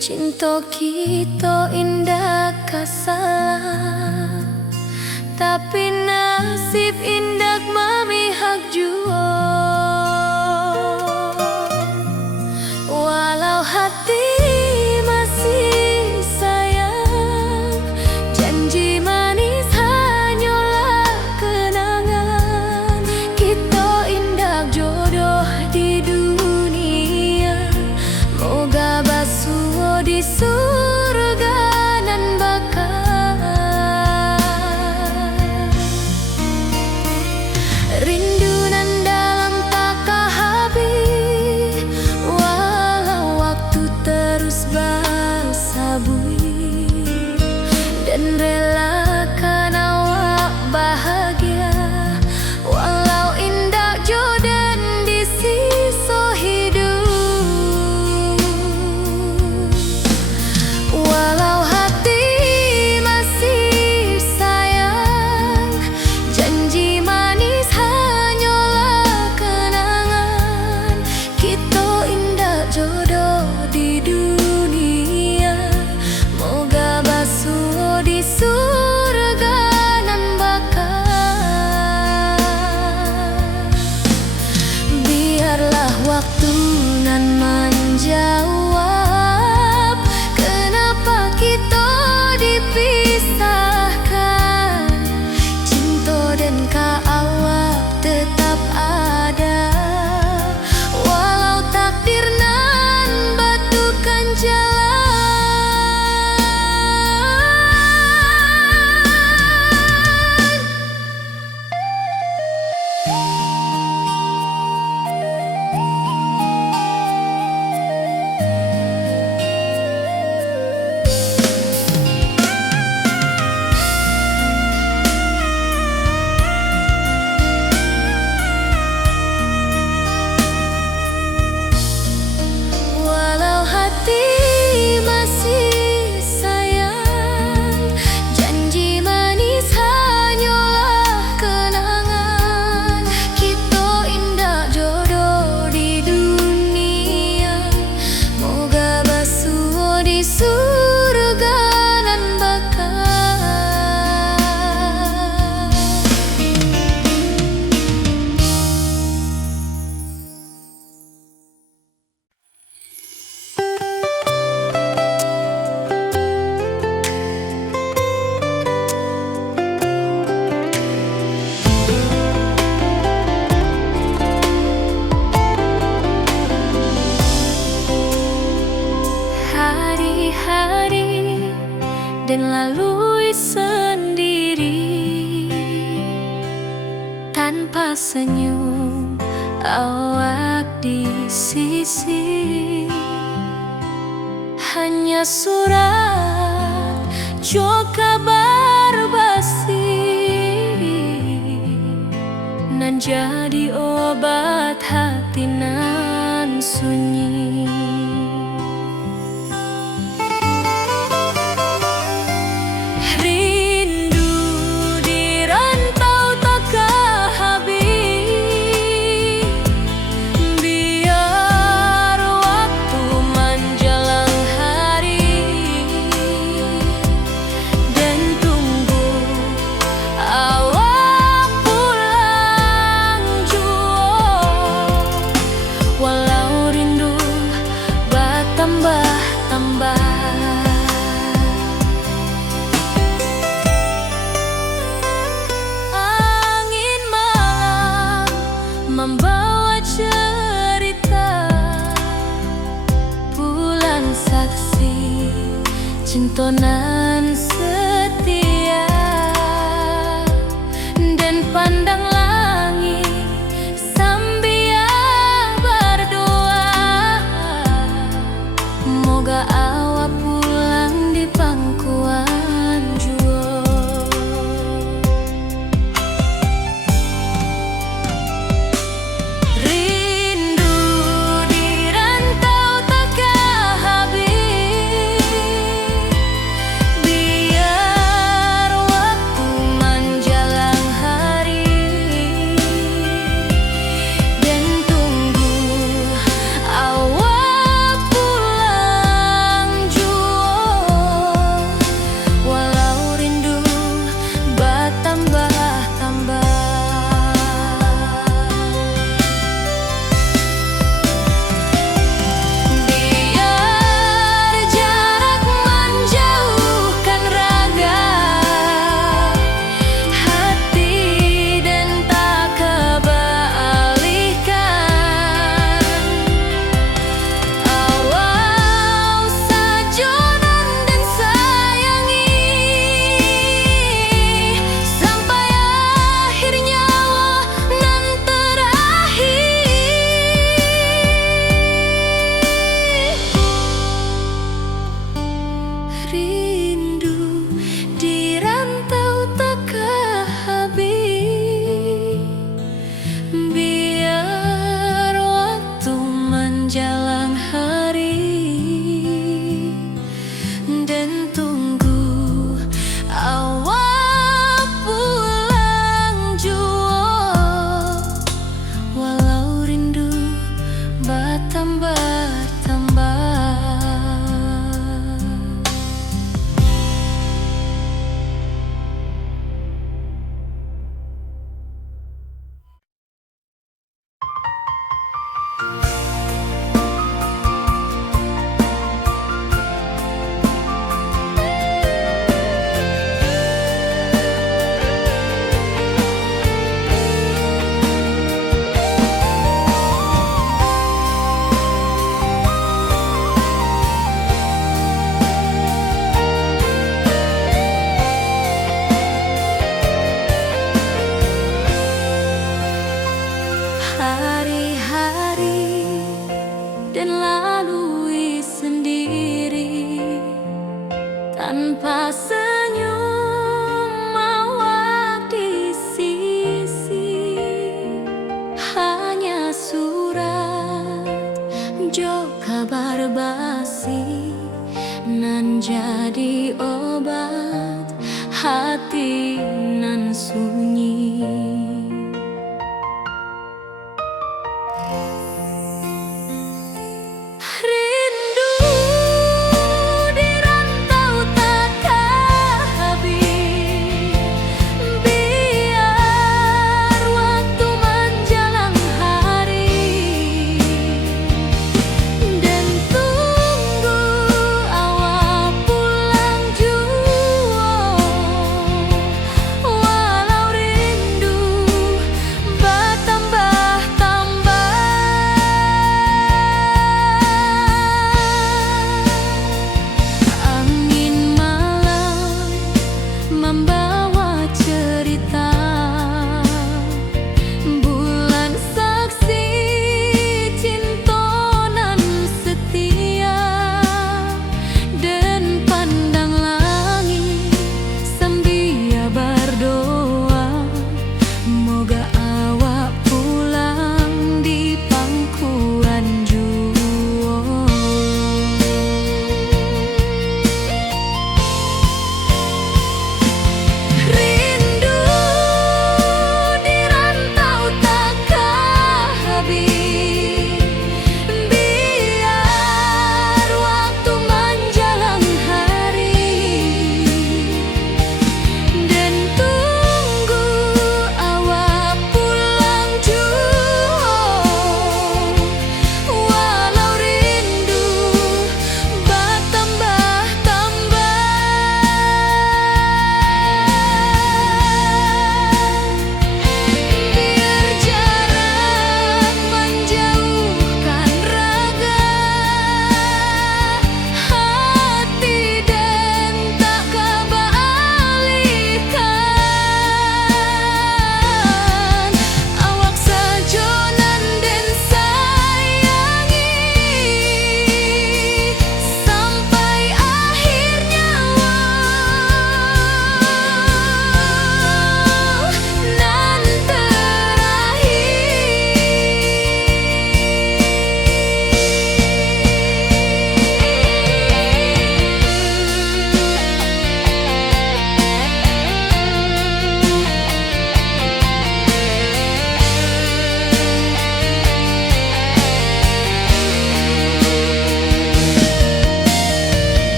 Cinta kita indah kasalah, tapi nasib indah memihak jua. Walau hati masih sayang, janji manis hanyalah kenangan. Kita indah jodoh di dunia, moga basuh di surga nan bakal. tanpa senyum awak di sisi. Hanya surat jo kabar basi nan jadi obat hati nan sunyi. Angin malam membawa cerita, bulan saksi cintonan setia, dan pandang langit sambil berdoa, moga awak pulang di pangkuan jua. Rindu di rantau takkan habis, biar waktu menjelang hari, dan tunggu awak pulang jua. Walau rindu bertambah-tambah, biar jarak menjauhkan raga hati dan tak kebalikan. Awal sajonan dan sayangi sampai akhir nyawa nan terakhir. Rindu di rantau takkan habis, biar waktu menjelang hari, dan tunggu awak pulang jua. Walau rindu bertambah-tambah. Hari-hari dan lalui sendiri tanpa senyum awak di sisi. Hanya surat jo kabar basi nan jadi obat hati nan sunyi. Rindu di rantau takkan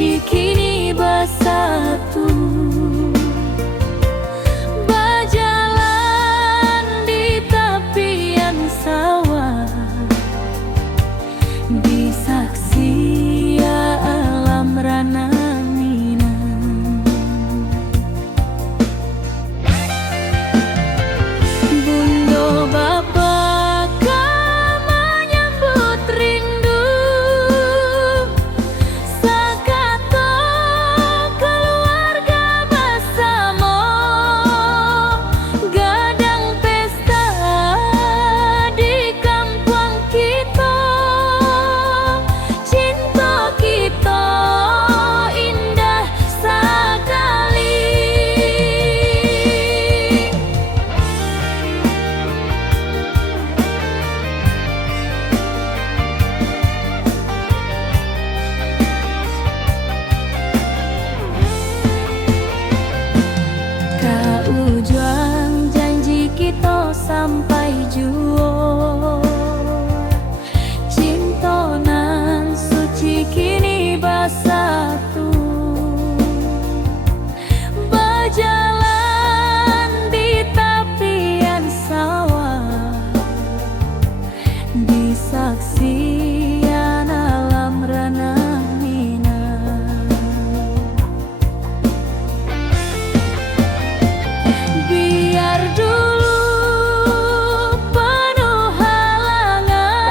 suci kini bersatu. Berjalan di tepian sawah, disaksi alam rana Minang. Bundo bapa kau menyambut rindu, sakato keluarga bersama, gadang pesta di kampung kita. Cinta kita indah sekali. Kau juang janji kita sampai jua. Cinta nan suci kini bersatu. Berjalan di tepian sawah, disaksikan alam rana Minang. Biar dulu penuh halangan,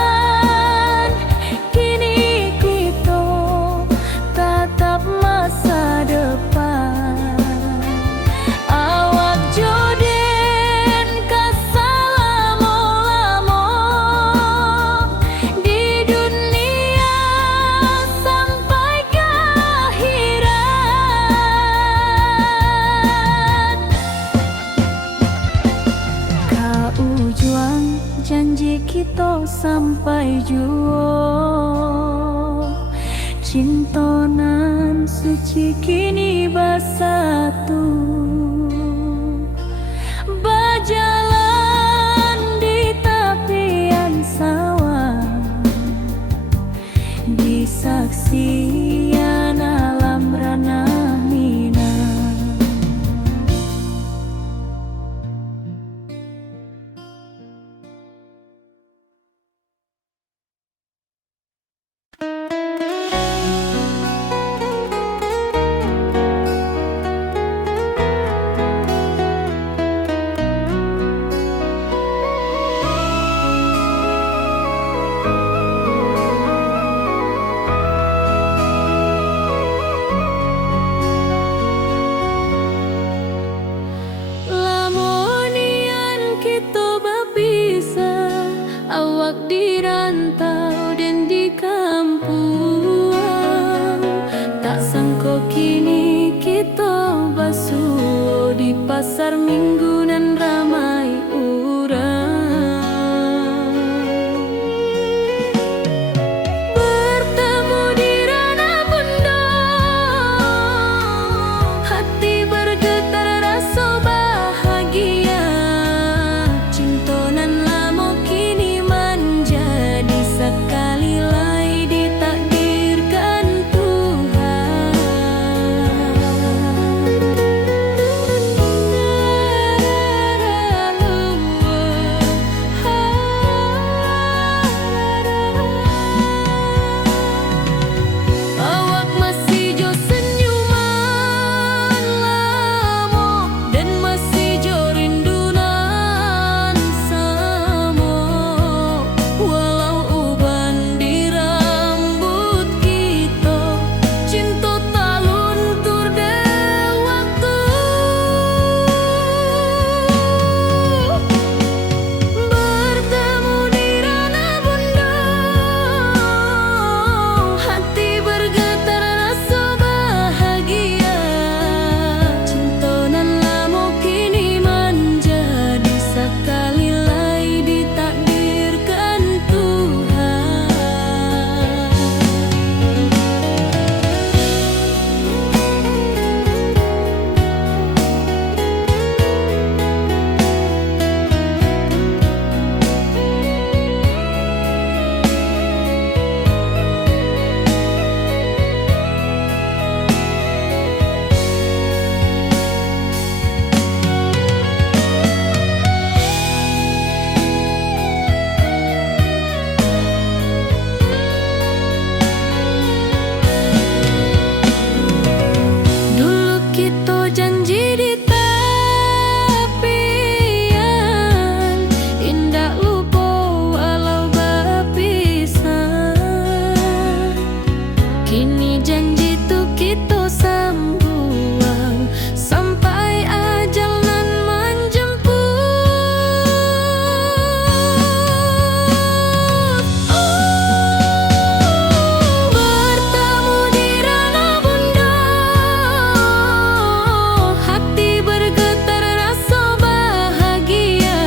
kini kita tatap masa depan. Awak joden kasalamu-lamu di dunia sampai ke akhirat. Kau juang janji kita sampai jua. Cinta nan suci kini bersatu. Berjalan di tepian sawah, disaksikan alam rana Minang. Lamonian kita berpisah, awak di rantau dan di kampung. Tak sangka kini kita basuh di pasar minggu nan ramai urang. Bertemu di rana bunda, hati bergetar rasa bahagia. Cinta nan lama kini menjadi sekali lagi ditakdirkan Tuhan. Kini janji tu kita sambuang sampai ajal nan menjemput. Bertemu di ranah bunda, hati bergetar rasa bahagia.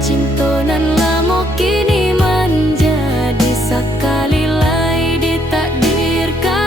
Cinta nan lama kini menjadi sekali lai ditakdirkan.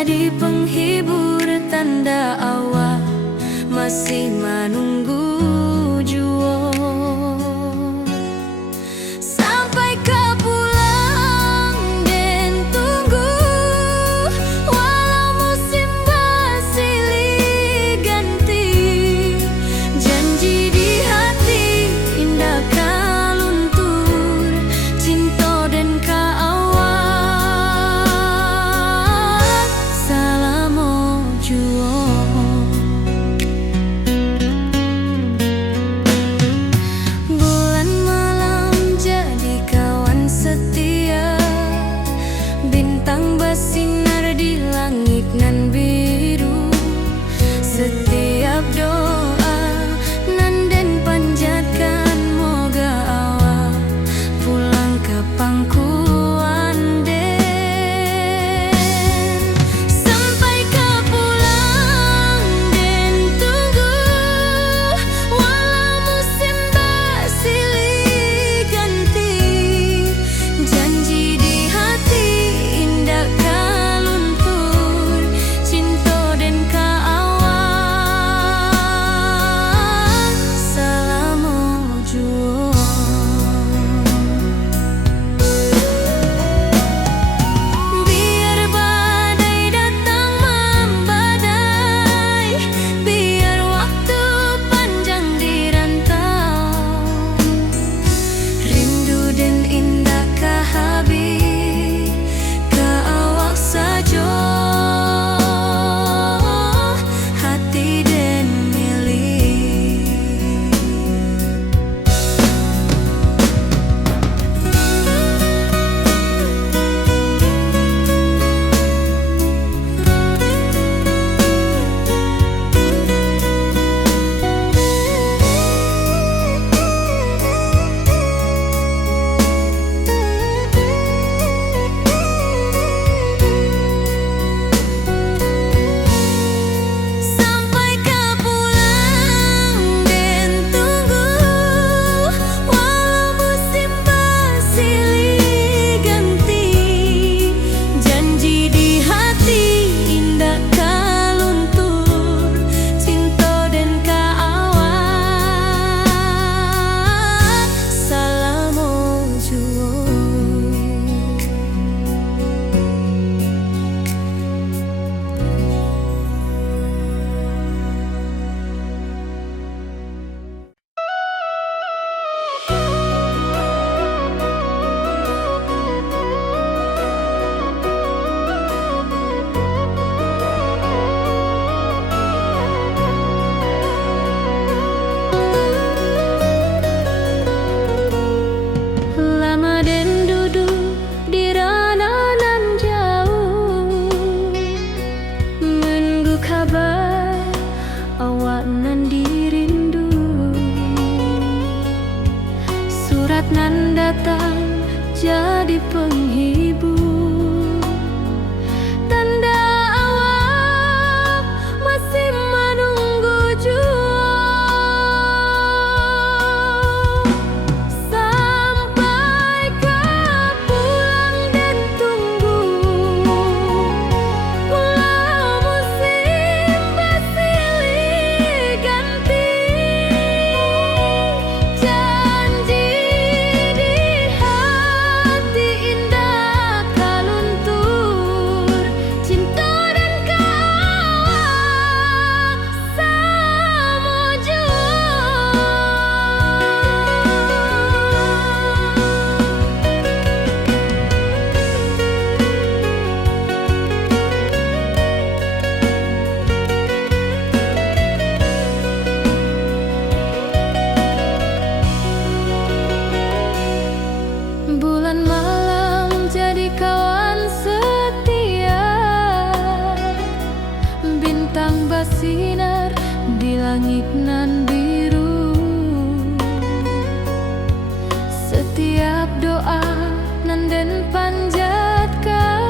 jadi penghibur, tanda awak masih menunggu jua. Sampai kau pulang dan tunggu, walau musim bersilih ganti. Janji di hati indah kau luntur, cinta dan kau awak selama jua. Bulan malam jadi kawan setia, bintang bersinar di langit nan biru. Setiap doa nan den panjatkan, moga awak pulang ke pangkuan den. Sampai kau pulang dan tunggu, walau musim bersilih ganti. Janji di hati indah kau luntur, cinta dan kau awak selama jua. Biar badai datang membadai, biar waktu panjang dirantau, rindu dan indah kah habis ke awak saja, hati dan milik. Sampai kau pulang dan tunggu, walau musim bersilih ganti. Janji di hati indah kau luntur, cinta dan kau awak selama jua. Lama dan duduk di ranah nan jauh, menunggu kabar awak nan dirindu. Surat nan datang jadi penghibur, tanda awak masih menunggu jua. Sampai kau pulang dan tunggu, walau musim bersilih ganti. Janji di hati indah kau luntur, cinta dan kau awak selama jua. Bulan malam jadi kawan setia, bintang bersinar di langit nan biru. Setiap doa nan den panjatkan,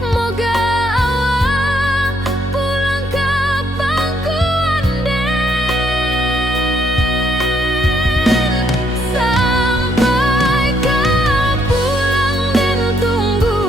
moga awak pulang ke pangkuan den. Sampai kau pulang dan tunggu,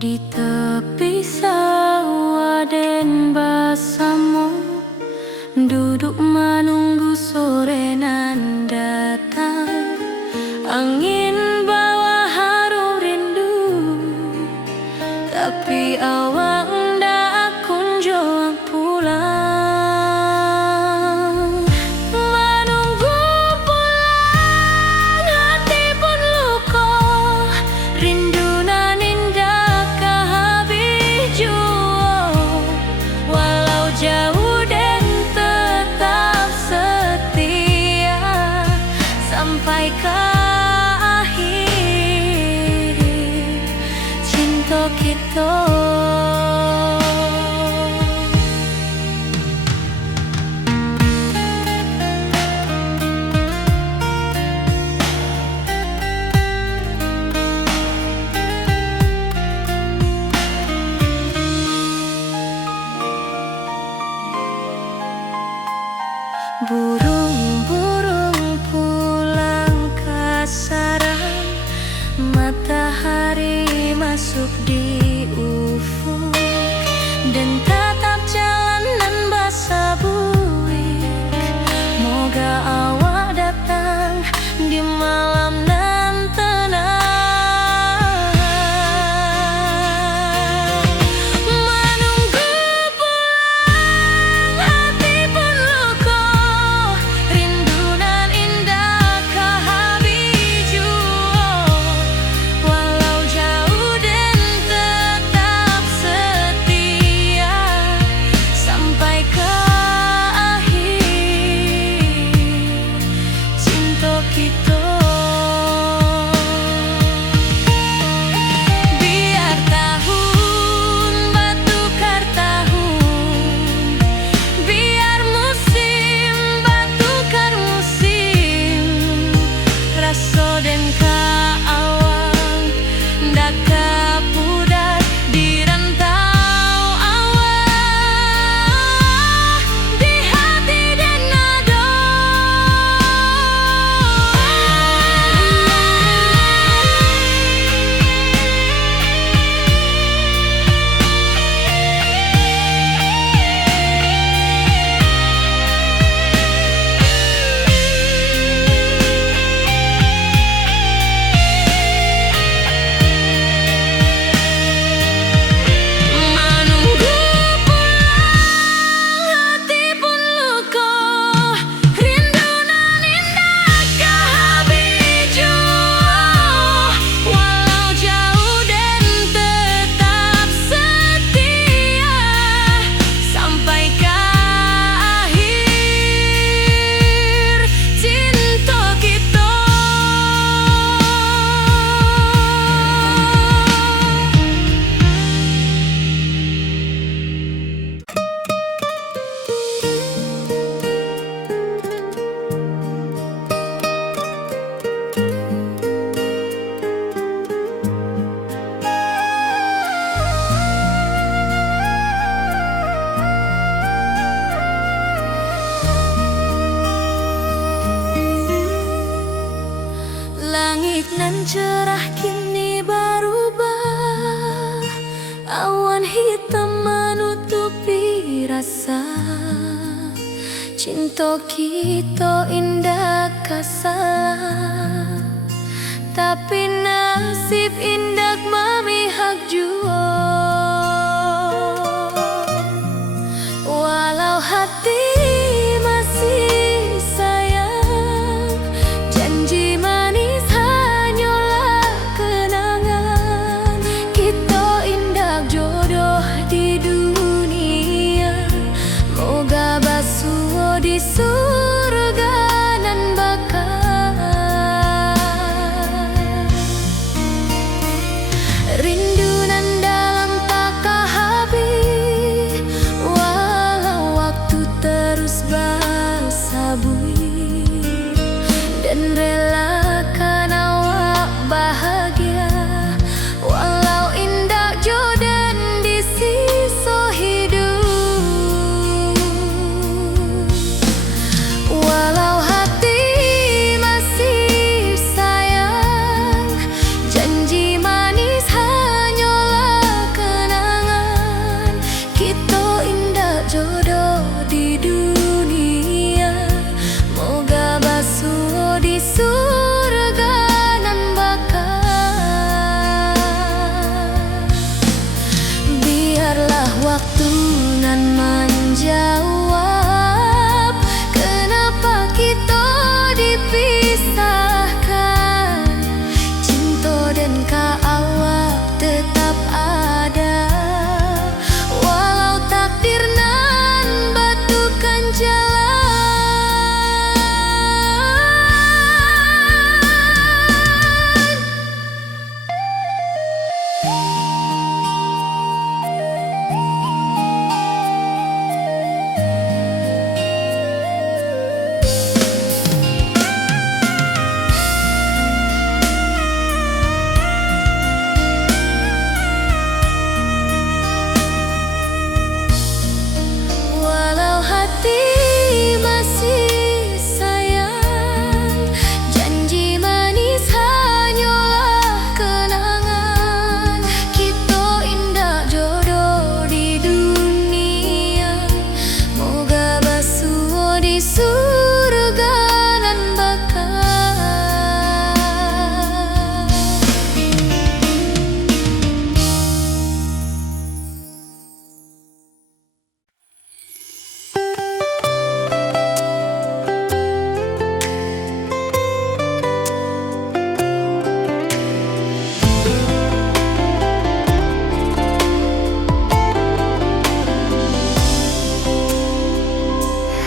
Di tepi sawah den basamu, duduk menunggu sore nan datang. Angin bawa harum rindu, tapi awak ndak kunjung pulang. Menunggu pulang, hati pun luka, rindu nan indah kah habis jua. Walau jauh dan tetap setia sampai ke akhir cinta kita. Burung-burung pulang ke sarang, matahari masuk di ufuk, dan tatap jalanan basah buik. Moga awak datang di malam nan tenang. Menunggu pulang, hati pun luka, rindu nan indah kah habis jua. Walau jauh dan tetap setia sampai ke akhir cinta kita. Biar tahun bertukar tahun, biar musim bertukar musim, rasa dan keawang ndak kepudar di rantau awak, di hati dan nada. Menunggu pulang, hati pun luka, rindu nan indah kah habis jua. Walau jauh dan tetap setia sampai ke akhir cinta kita. Langit nan cerah kini berubah, awan hitam menutupi rasa. Cinta kita indah kasalah, tapi nasib indah memihak jua. Walau hati masih sayang, janji manis hanyalah kenangan. Kita indah jodoh di dunia, moga basuh di surga nan bakal. Rindu nan dalam tak habis, walau waktu terus bersabui, dan relakan awak bahagia. Walau indah jodan di sisa hidup, walau hati masih sayang, janji manis hanyalah pisahkan, cinta dan kaawak tetap ada. Walau takdir nan batukan jalan. Walau hati masih sayang, janji manis hanyalah kenangan. Kita indah jodoh di dunia, moga basuh di surga nan bakal.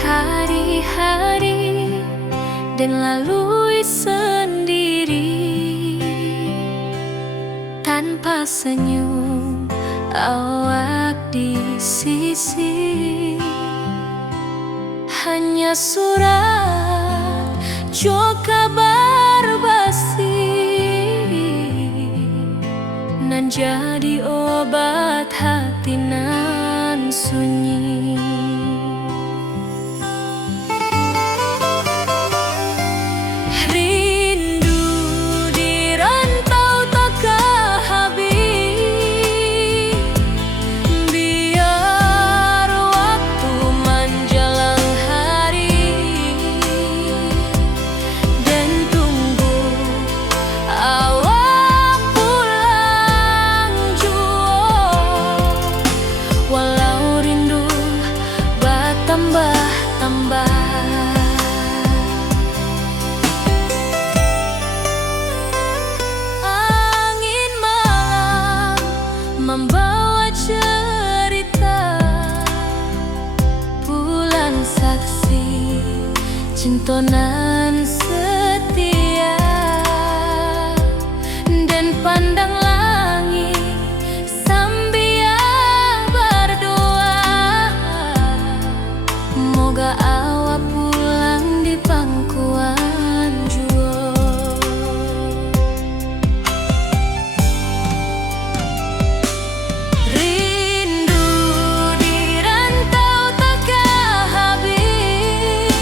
Hari-hari dan lalui sendiri, tanpa senyum awak di sisi. Hanya surat jo kabar basi nan jadi obat hati nan sunyi. Rindu di rantau takkan habis, biar waktu menjelang hari dan tunggu awak pulang jua. Walau rindu bertambah-tambah, angin malam membawa cerita, bulan saksi cinta nan setia. Dan pandang langit sambil berdoa, moga awak pulang di pangkuan jua. Rindu di rantau takkan habis,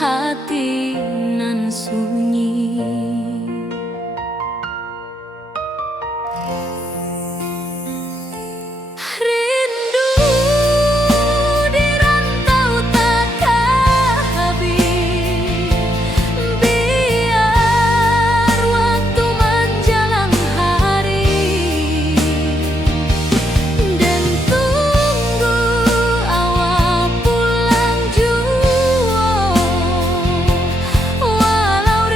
hati nan sunyi. Rindu di rantau takkan habis, biar waktu menjelang hari, dan tunggu awal pulang jua. Walau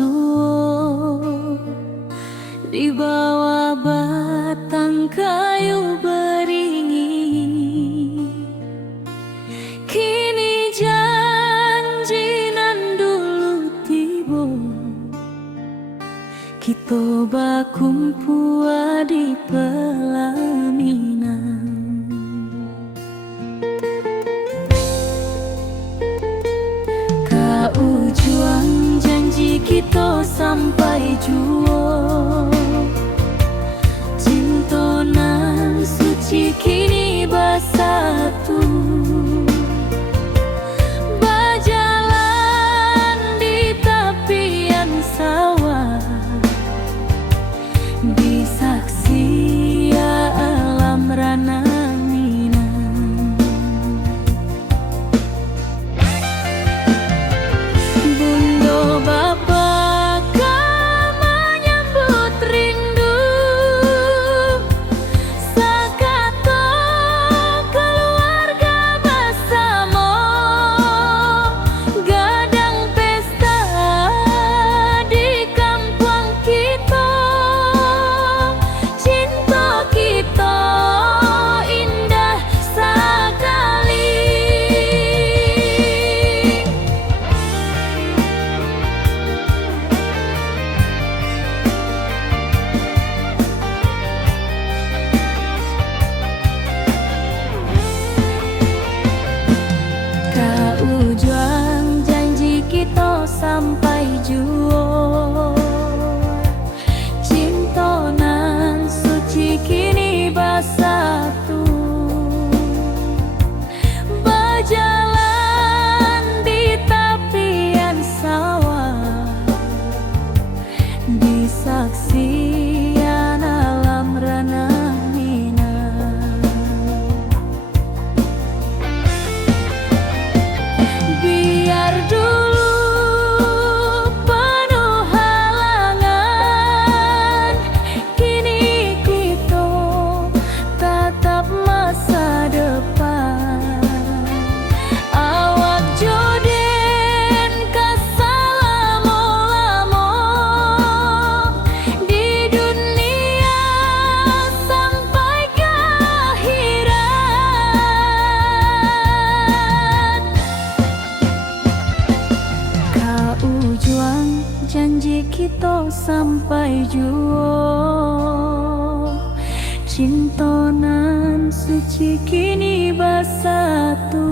basuh di bawah batang kayu beringin. Kini janji nan dulu tiba, kita bakumpul di pelaminan. Kau juang janji kita sampai jua, cinta nan suci kini bersatu. Berjalan di tepian sawah, di saksi alam rana Minang. Bunda bapa kau menyambut rindu, sakato keluarga bersama, gadang pesta di kampung kita. Cinta kita indah sekali. Kau juang janji kita sampai jua, cinta nan suci kini bersatu. Berjalan di tepian sawah, di saksian alam rana Minang. Biar dulu penuh halangan, kini kita tatap masa depan. Awak joden kesalamo-lamo di dunia sampai ke akhirat. Kau juang janji kita sampai jua, cinta nan suci kini bersatu.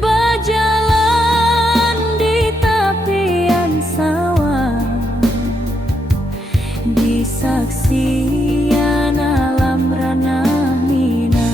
Berjalan di tepian sawah, di saksian alam rana Minang.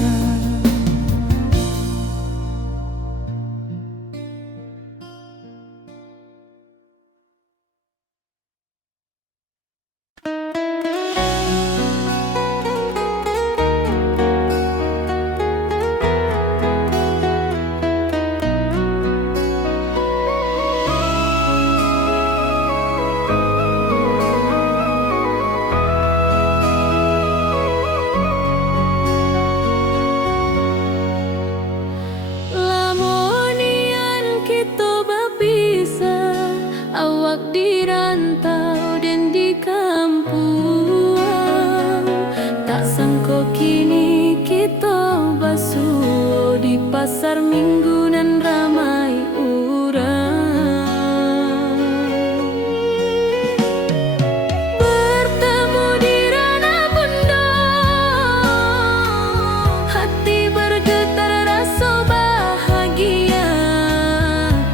Lamonian kita berpisah, awak di rantau dan di kampung. Tak sangka kini kita basuh di pasar minggu nan ramai urang. Bertemu di ranah bunda, hati bergetar rasa bahagia.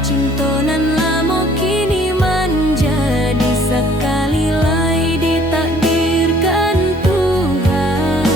Cinta nan lama kini menjadi sekali lagi ditakdirkan Tuhan.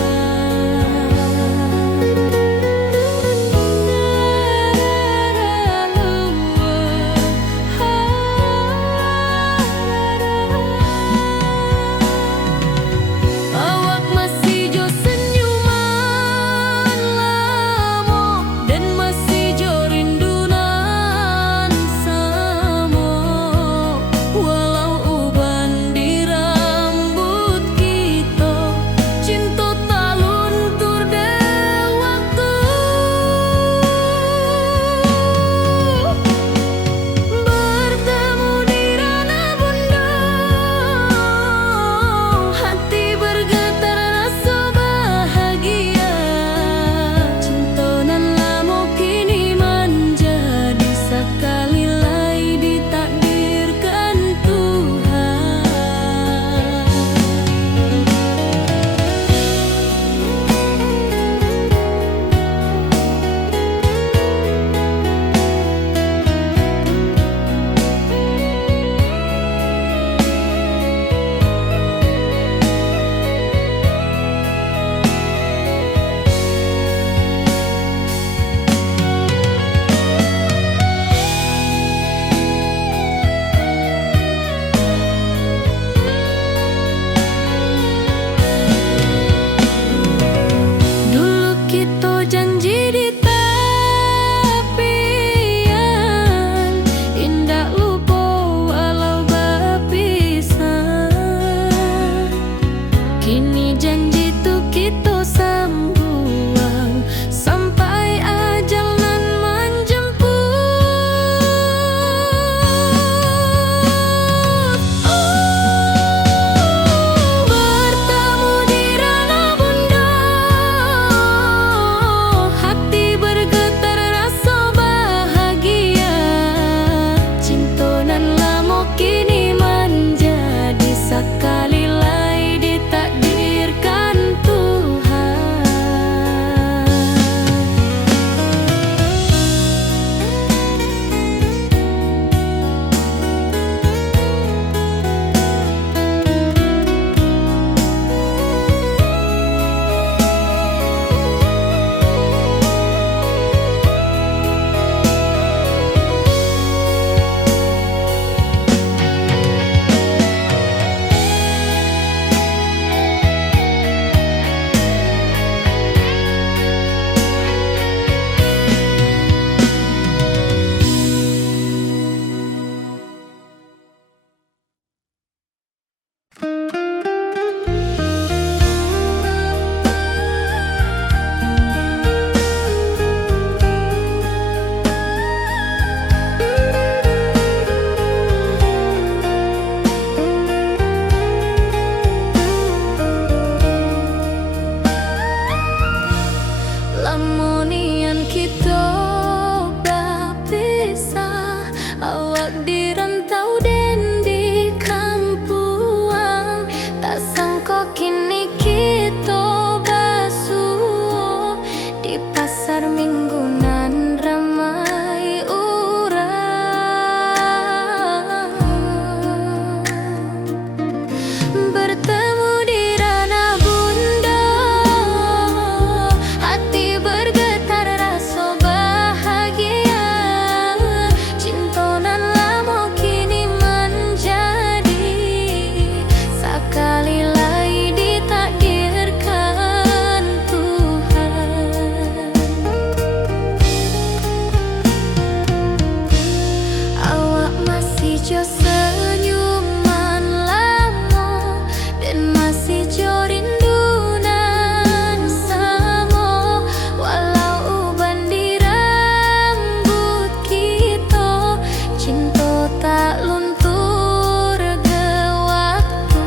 Jo senyuman lamo dan masih jo rindunan samo, walau uban di rambut kita, cinta tak luntur ke waktu.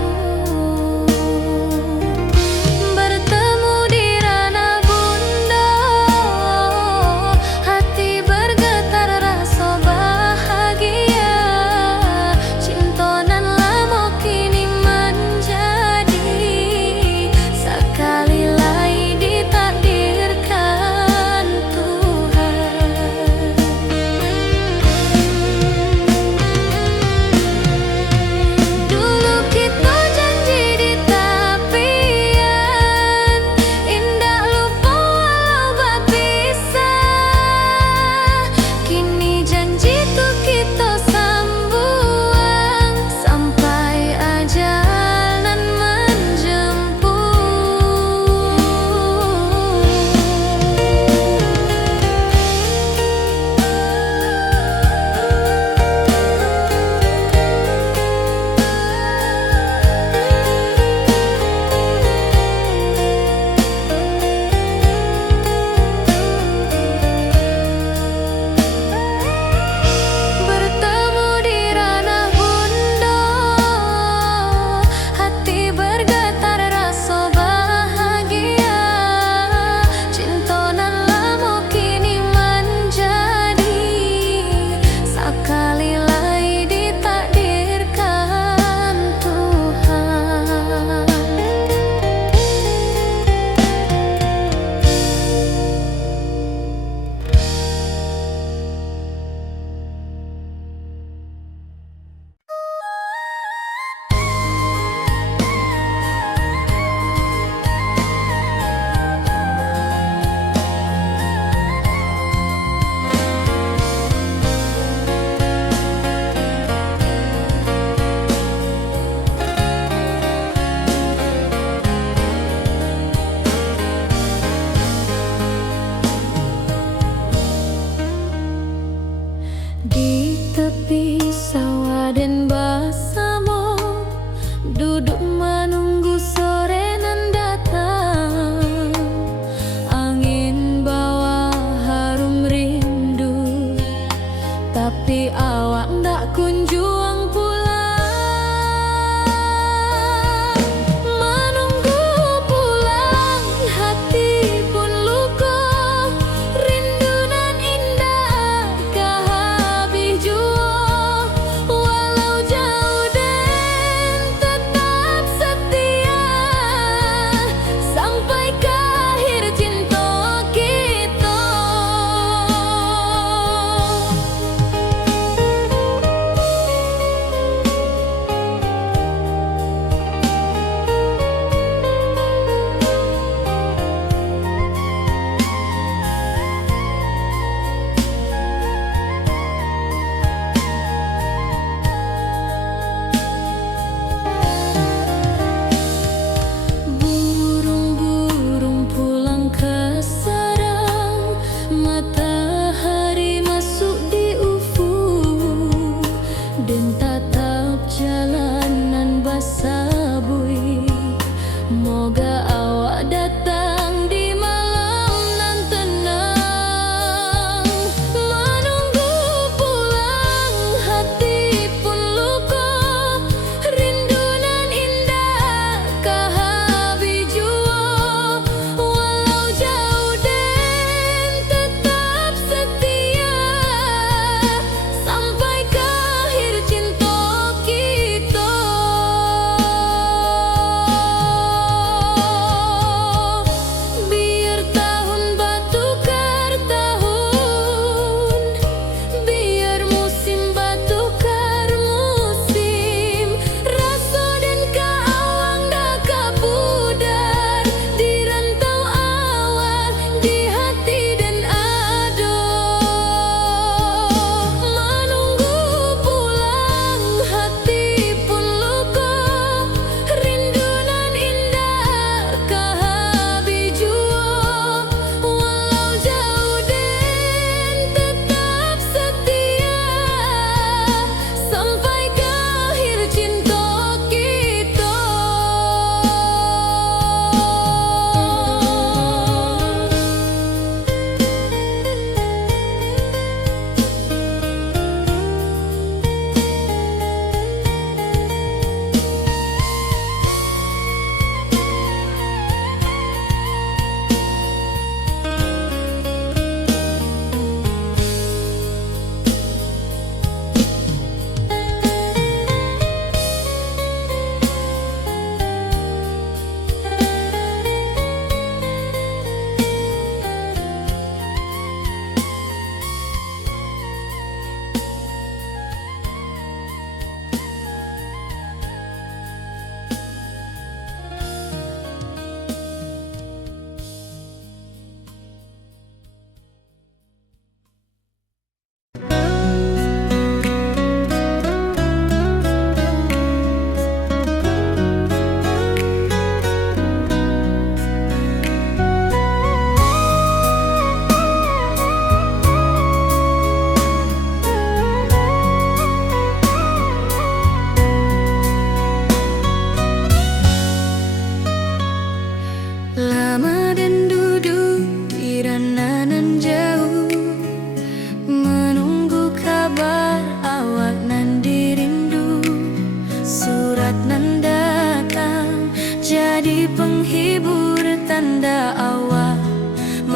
Bertemu di ranah bunda, hati bergetar rasa bahagia.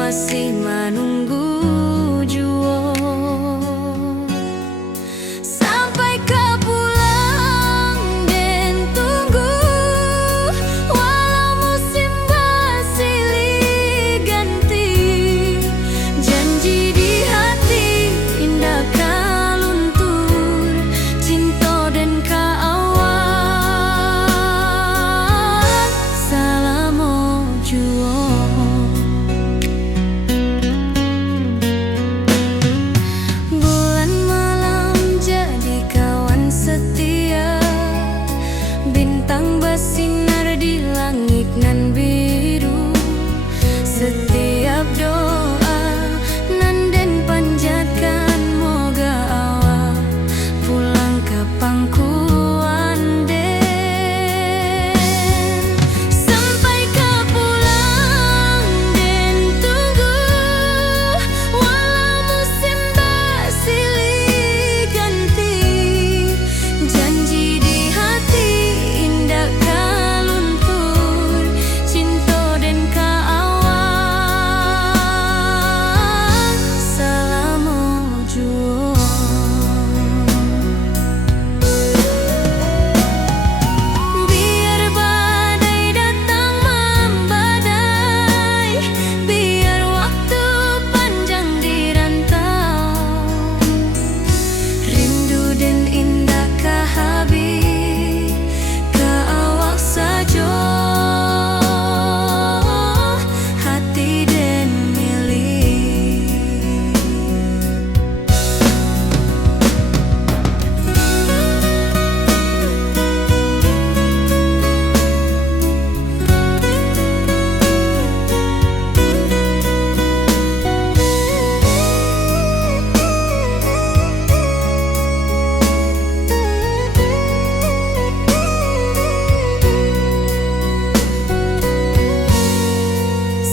masih menunggu jua. Sampai kau pulang dan tunggu, walau musim bersilih ganti. Janji di hati indah kau luntur, cinta dan kaawak selama jua. Bulan malam jadi kawan setia, bintang bersinar di langit nan biru. Setiap doa nan den panjatkan, moga awak pulang ke pangkuan den. Sampai kau pulang dan tunggu, walau musim bersilih ganti. Janji di hati indah kau luntur, cinta dan kaawak selama jua. Biar badai datang membadai, biar waktu panjang dirantau, rindu dan indah kah habis ke awak saja, hati dan milik.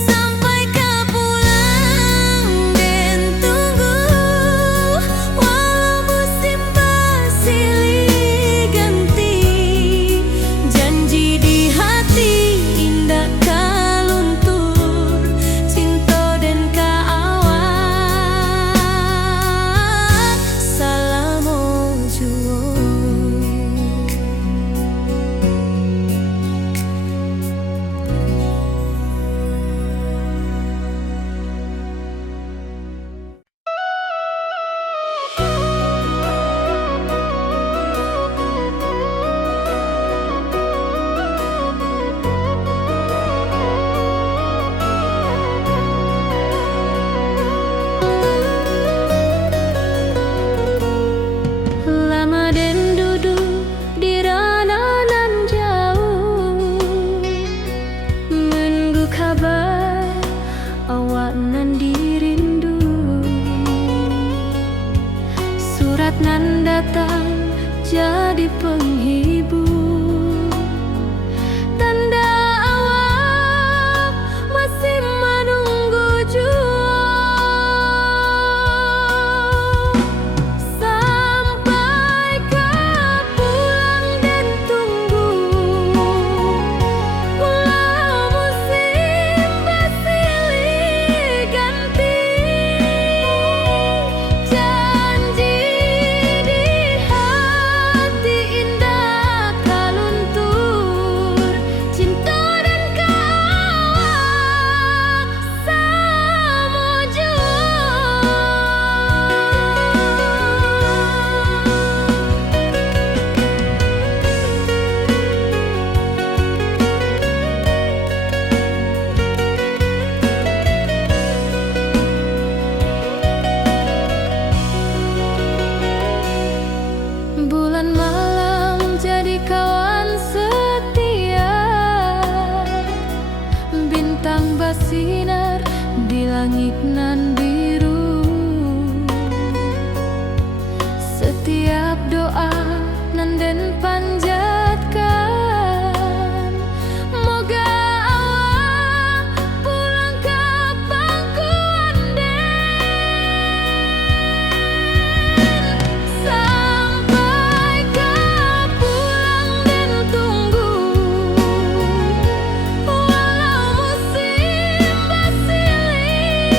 Sampai kau pulang dan tunggu, walau musim bersilih ganti. Janji di hati indah kau luntur, cinta dan kaawak selama jua. Lama dan duduk di ranah nan jauh, menunggu kabar awak nan dirindu. Surat nan datang jadi penghibur, tanda awak masih menunggu jua. Sampai kau pulang dan tunggu, walau musim bersilih ganti. Janji di hati indah kau luntur, cinta dan kaawak selama jua. Bulan malam jadi kawan setia, bintang bersinar di langit nan biru. Setiap doa nan den panjatkan, moga awak pulang ke pangkuan den. Sampai kau pulang dan tunggu, walau musim bersilih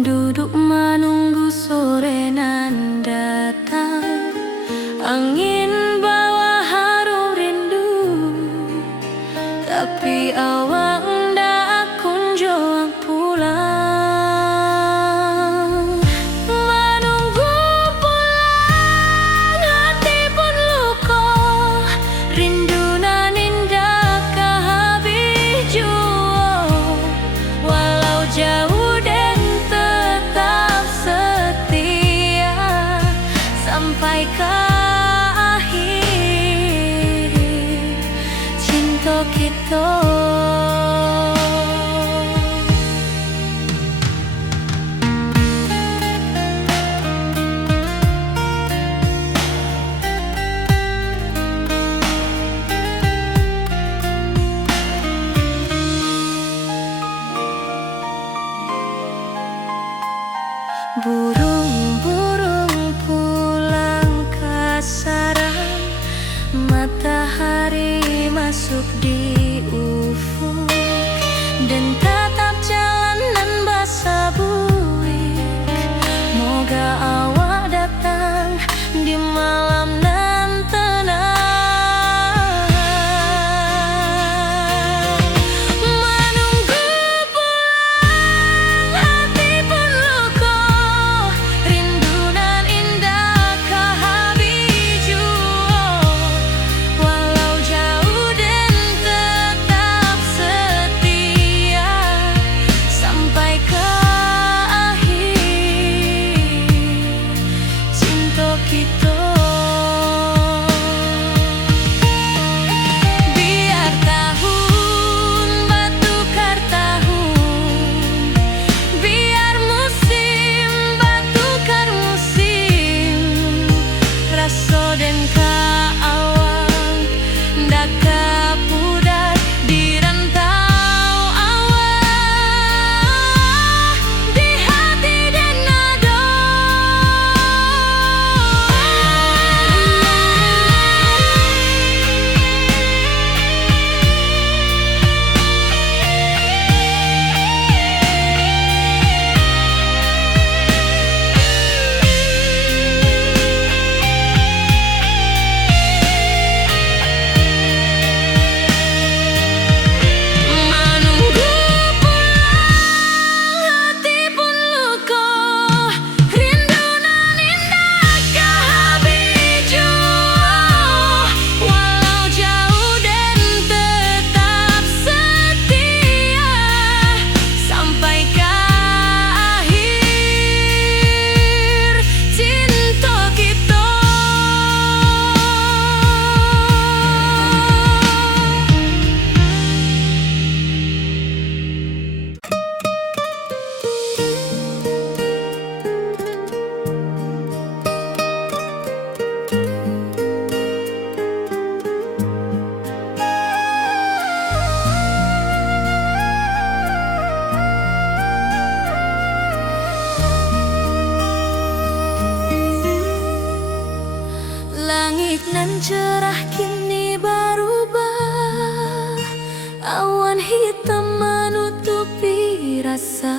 duduk menunggu sore nan datang. Angin bawa harum rindu, tapi awak ndak kunjung pulang. Menunggu pulang, hati pun luka, rindu nan indah habis jua. Walau jauh dan tetap setia sampai ke akhir cinta kita. Burung-burung pulang ke sarang, matahari masuk di ufuk, dan tatap jalanan basah buik. Moga awak datang di malam nan tenang. Menunggu pulang, hati pun luka, rindu nan indah habis jua. Walau jauh dan tetap setia sampai ke akhir cinta kita. Biar tahun bertukar tahun, biar musim bertukar musim, rasa dan keawang ndak kepudar di rantau awak, di hati dan nada. Menunggu pulang, hati pun luka, rindu nan indah habis jua. Walau jauh dan tetap setia sampai ke akhir cinta kita. Langit nan cerah kini berubah, awan hitam menutupi rasa.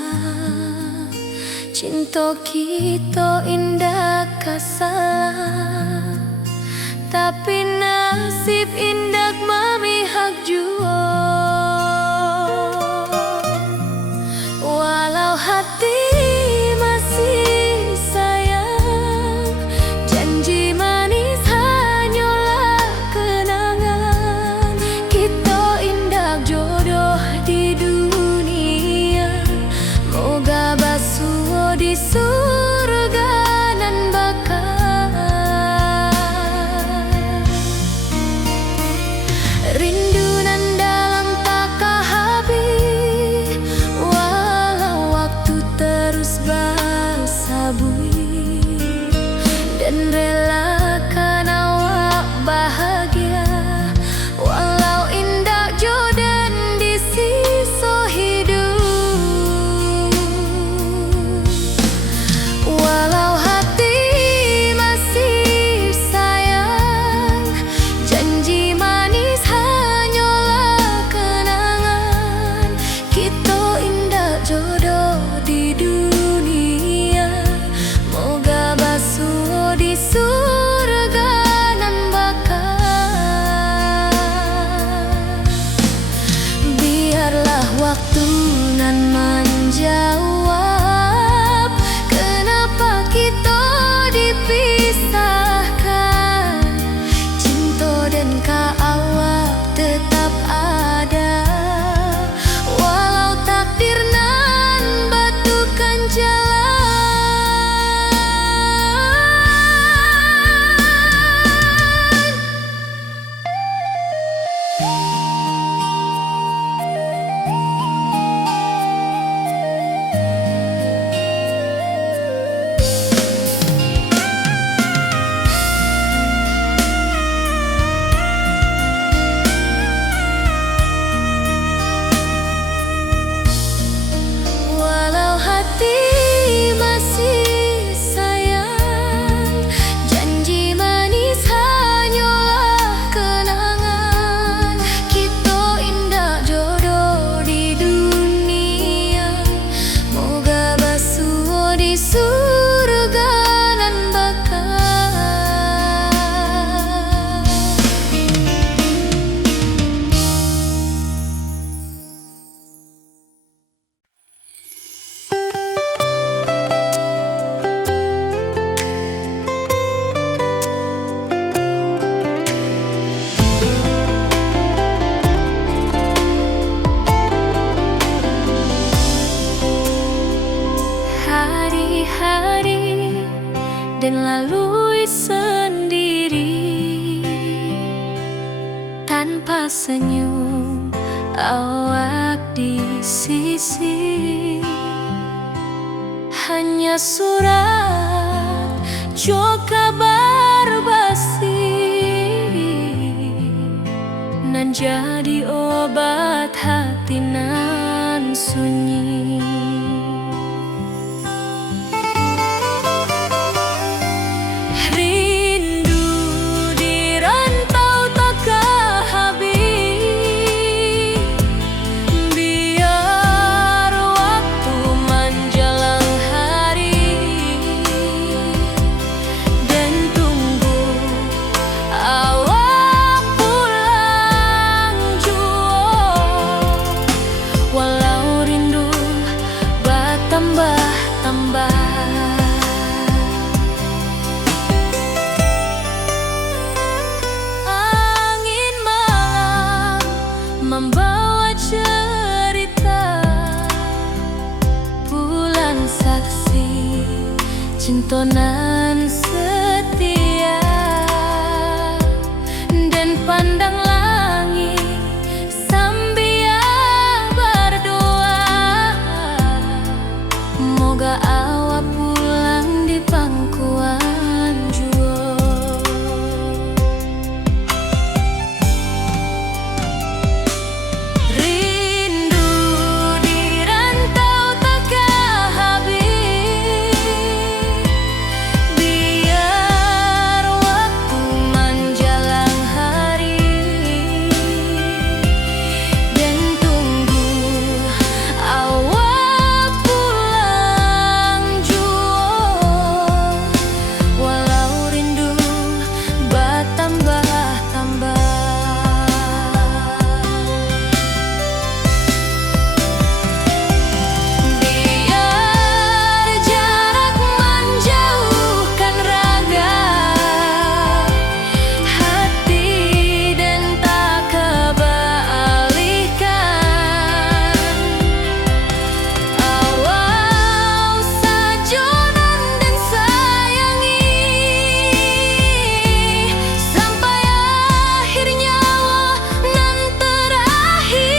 Cinta kita indah kasar, tapi nasib indah memihak jua. Walau hati masih sayang, janji manis hanyalah kenangan. Kita indah jodoh di dunia, moga basuh di surga nan bakal. Rindu nan dalam tak habis, walau waktu terus bersabui, dan relakan awak bahagia. Walau indah jodan di sisa hidup, walau hati masih sayang, janji manis hanyalah kenangan. Kita indah jodoh di dunia. hari-hari dan lalui sendiri tanpa senyum awak di sisi. Hanya surat jo kabar basi nan jadi obat hati nan sunyi. Rindu di rantau takkan habis, biar waktu menjelang hari dan tunggu awak pulang jua. Walau rindu bertambah-tambah, angin malam membawa cerita, bulan saksi cintonan setia, dan pandang langit sambil berdoa, moga awak pulang di pangkuan jua. Rindu di rantau takkan habis, biar waktu menjelang hari dan tunggu awak pulang jua. Walau rindu bertambah-tambah, biar jarak menjauhkan raga hati dan tak kebalikan. Awak sajonan dan sayangi sampai akhir nyawa nan terakhir.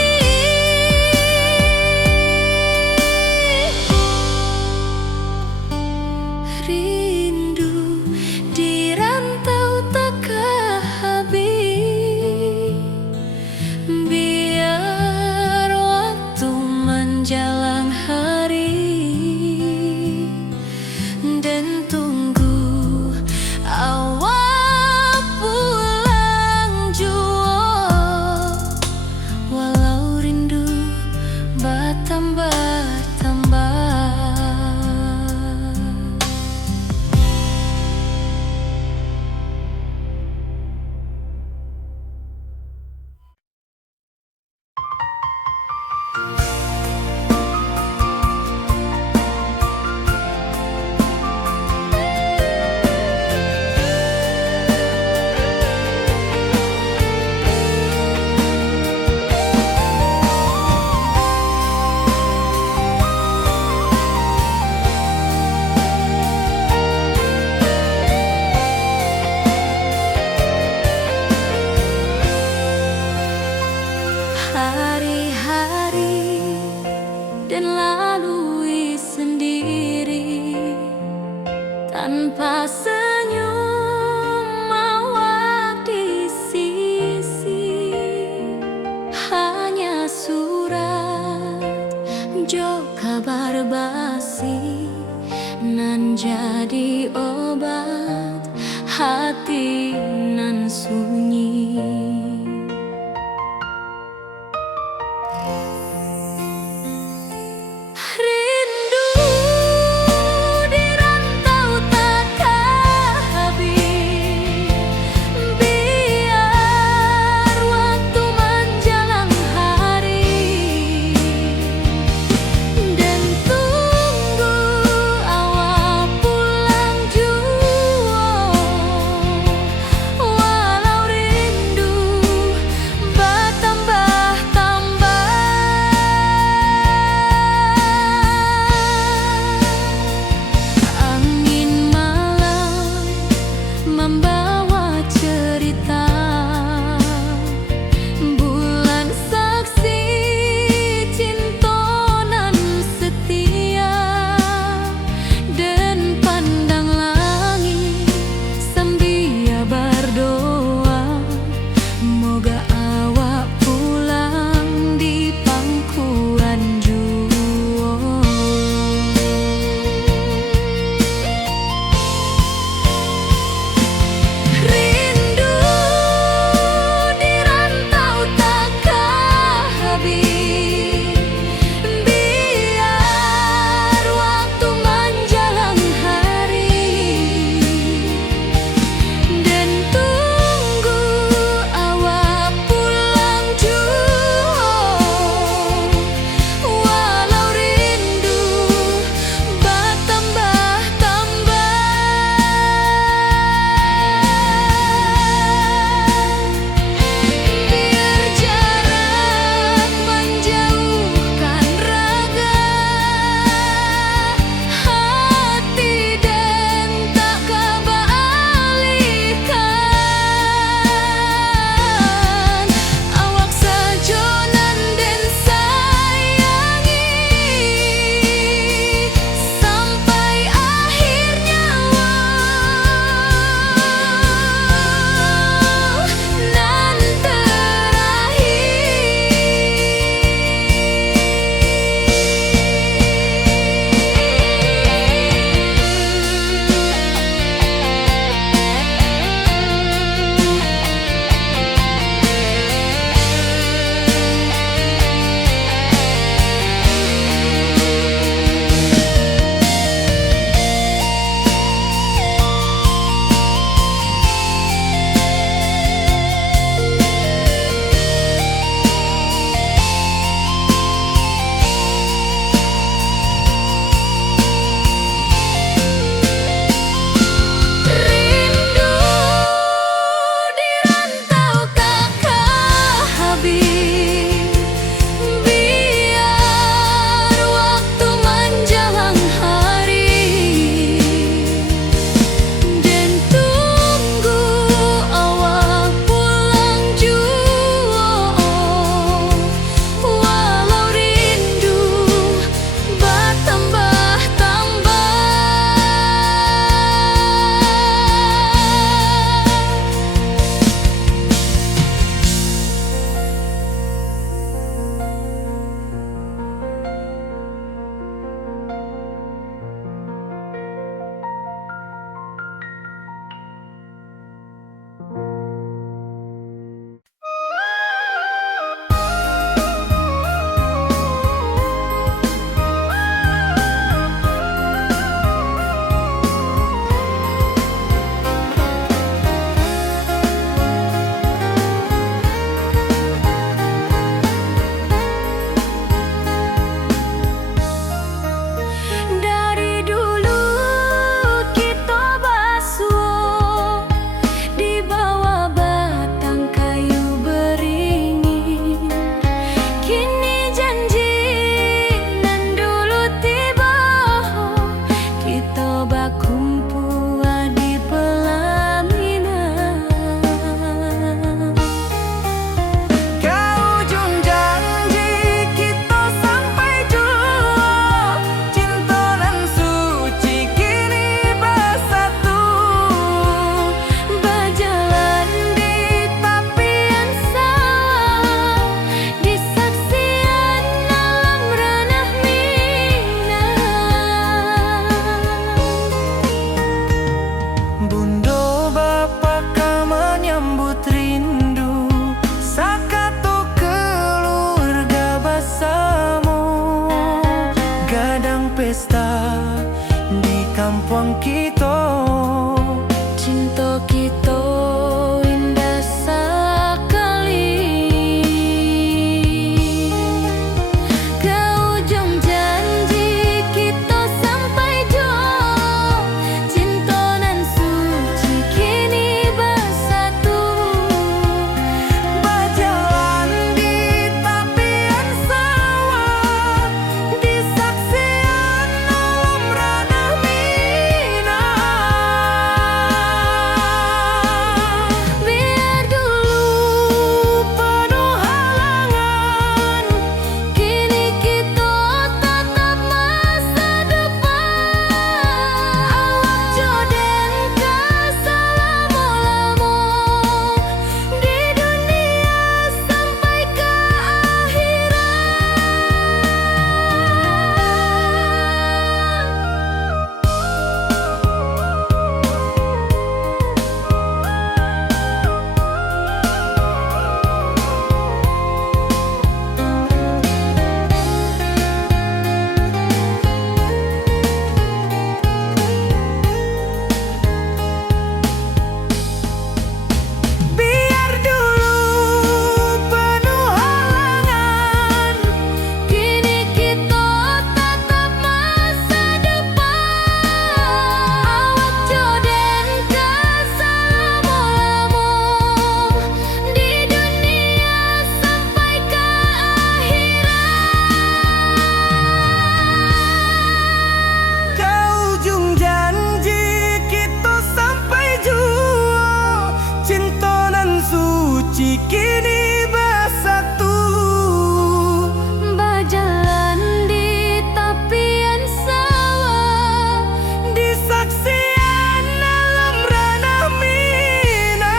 Rindu di rantau takkan habis, biar waktu menjelang hari dan tunggu awak pulang jua. Walau rindu bertambah-tambah. Hari-hari dan lalui sendiri tanpa senyum awak di sisi. Hanya surat jo kabar basi nan jadi obat hati nan sunyi. Rindu di rantau takkan habis, biar waktu menjelang hari dan tunggu awak pulang jua. di kampung kita. Cinta kita indah sekali. Ke ujung janji kita sampai jauh. Cinta nan suci kini bersatu. Berjalan di tepian sawah, di saksian alam ranah Minang. Biar dulu penuh halangan, kini kita tatap masa depan. Awak joden ke selama-lama di dunia sampai ke Biar dulu penuh halangan, kini kita tatap masa depan. Awak joden ke selama-lama di dunia sampai ke ke ujung janji kita sampai jua. Cinta nan suci kini bersatu. berjalan di tepian sawah. Di saksian alam ranah Minang.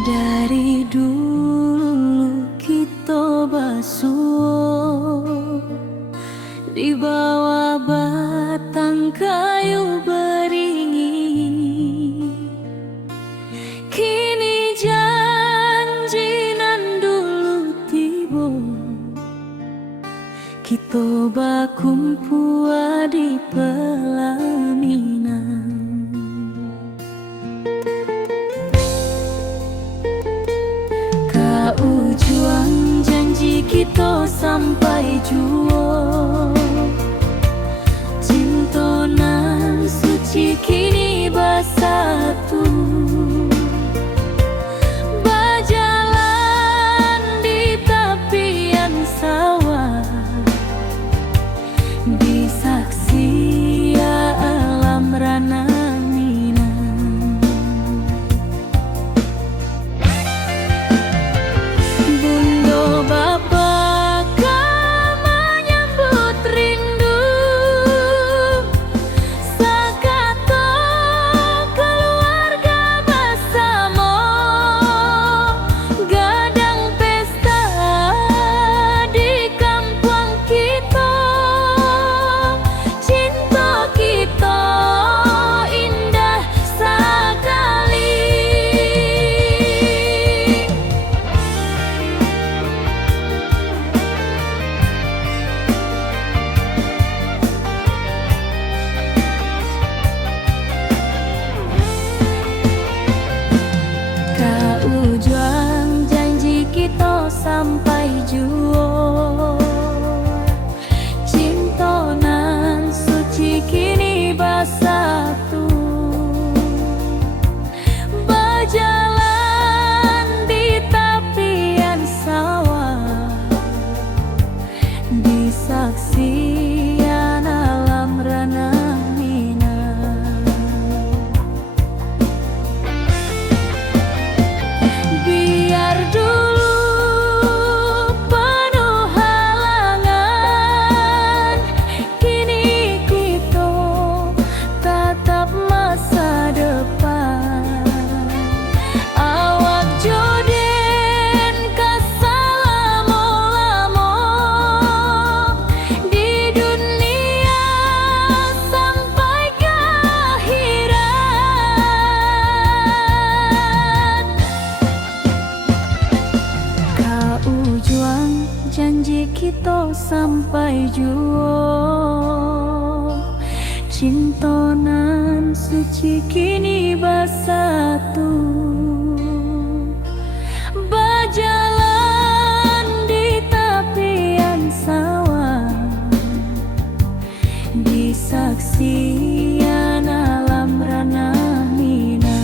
Dari dulu kita basuh di bawah batang kayu beringin. Kini janji nan dulu tiba, kita bakumpul di pelaminan. Ke ujung janji kita sampai jua. Cinta nan suci kini bersatu. Berjalan di tepian sawah, di saksi alam ranah Minang. Bunda bapa kau menyambut kita sampai juo. Cintonan suci kini bersatu, berjalan di tepian sawah, di saksian alam ranah Minang.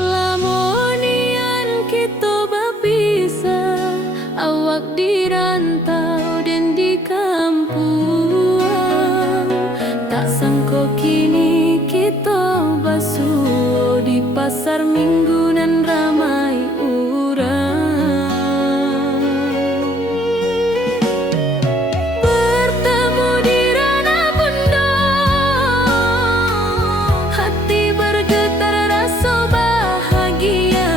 Lamonian kita berpisah, awak di rantau dan di kampung. Tak sangka kini kita basuh di pasar minggu nan ramai urang. Bertemu di ranah bunda, hati bergetar rasa bahagia.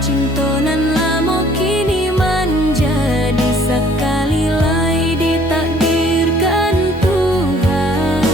Cintonan lama kini menjadi sekali lagi ditakdirkan Tuhan.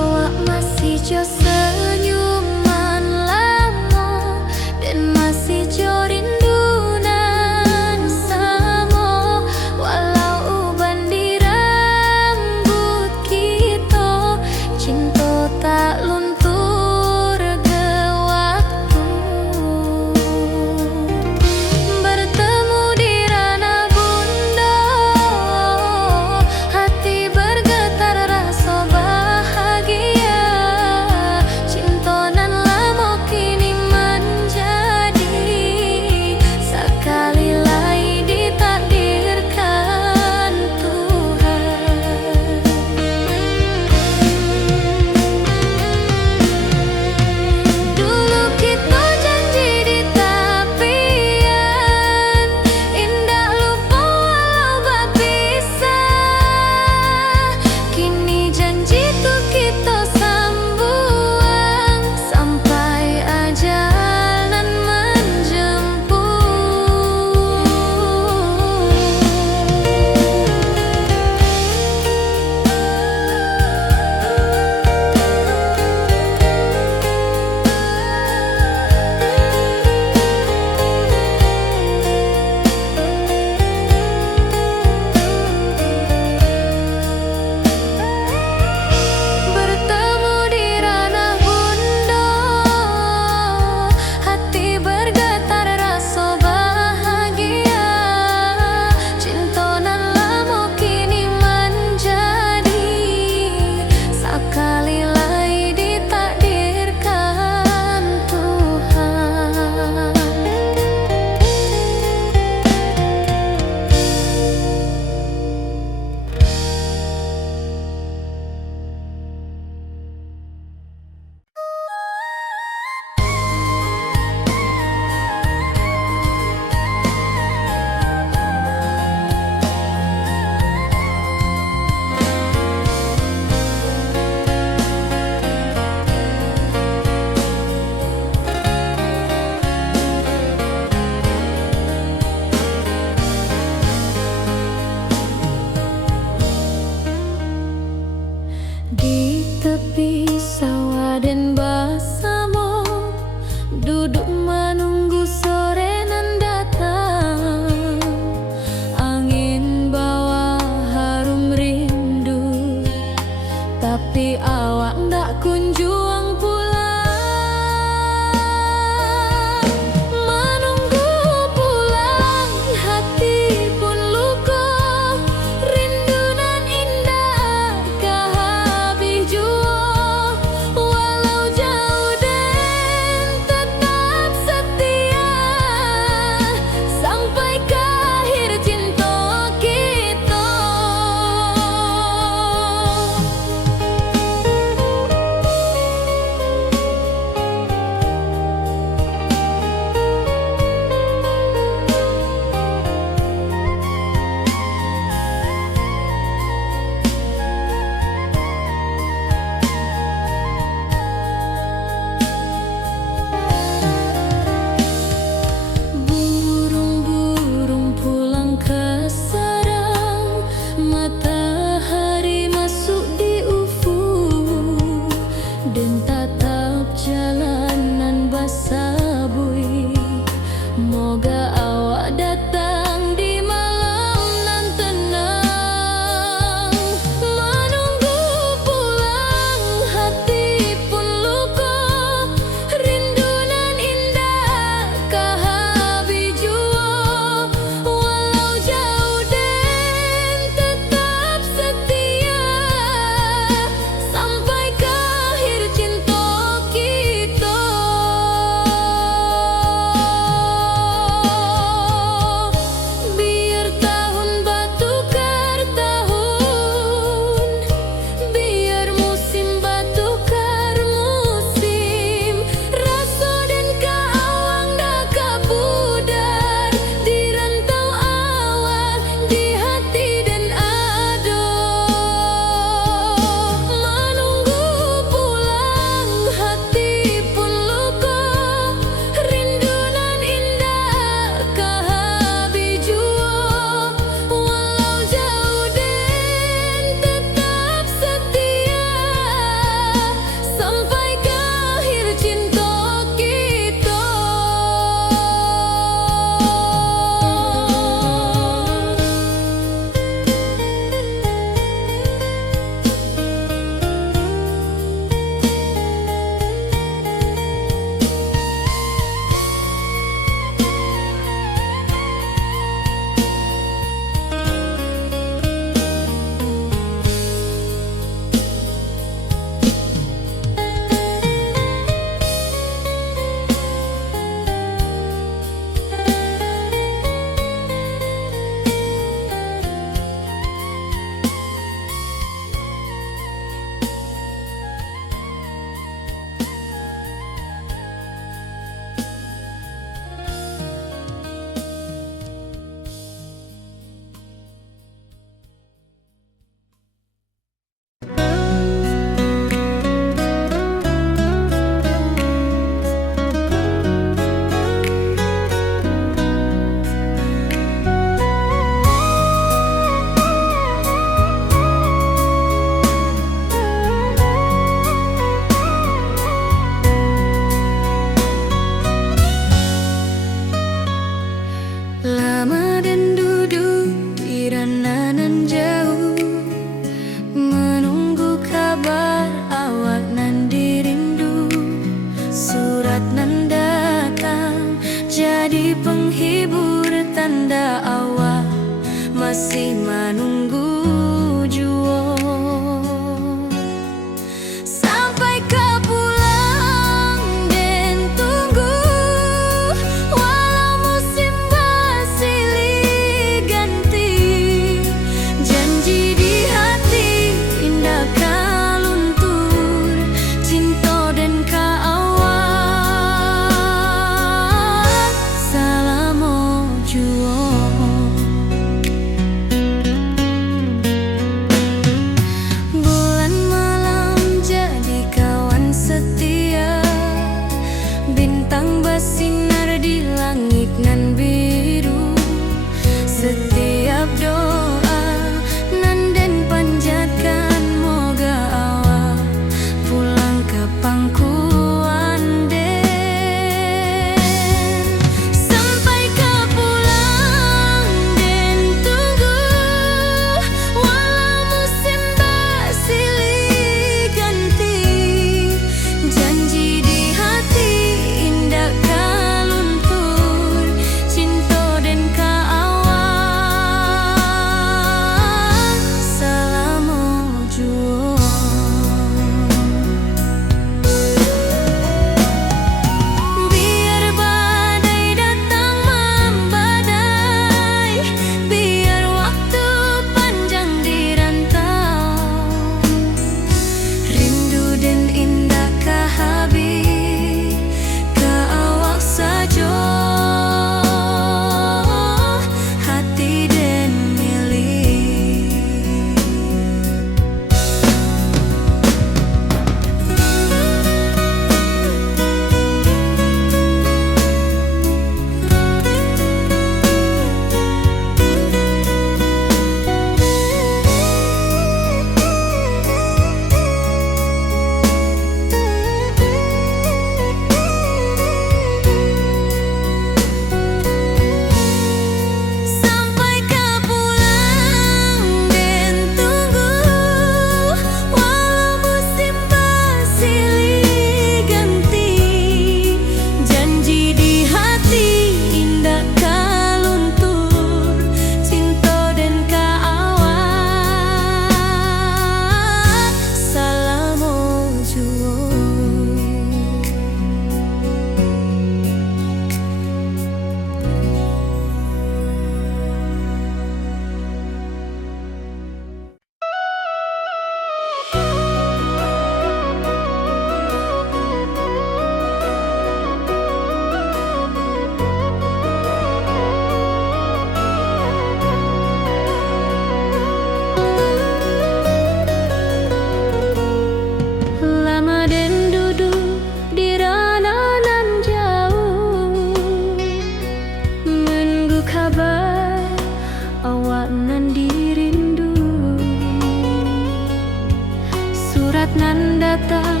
saat nan datang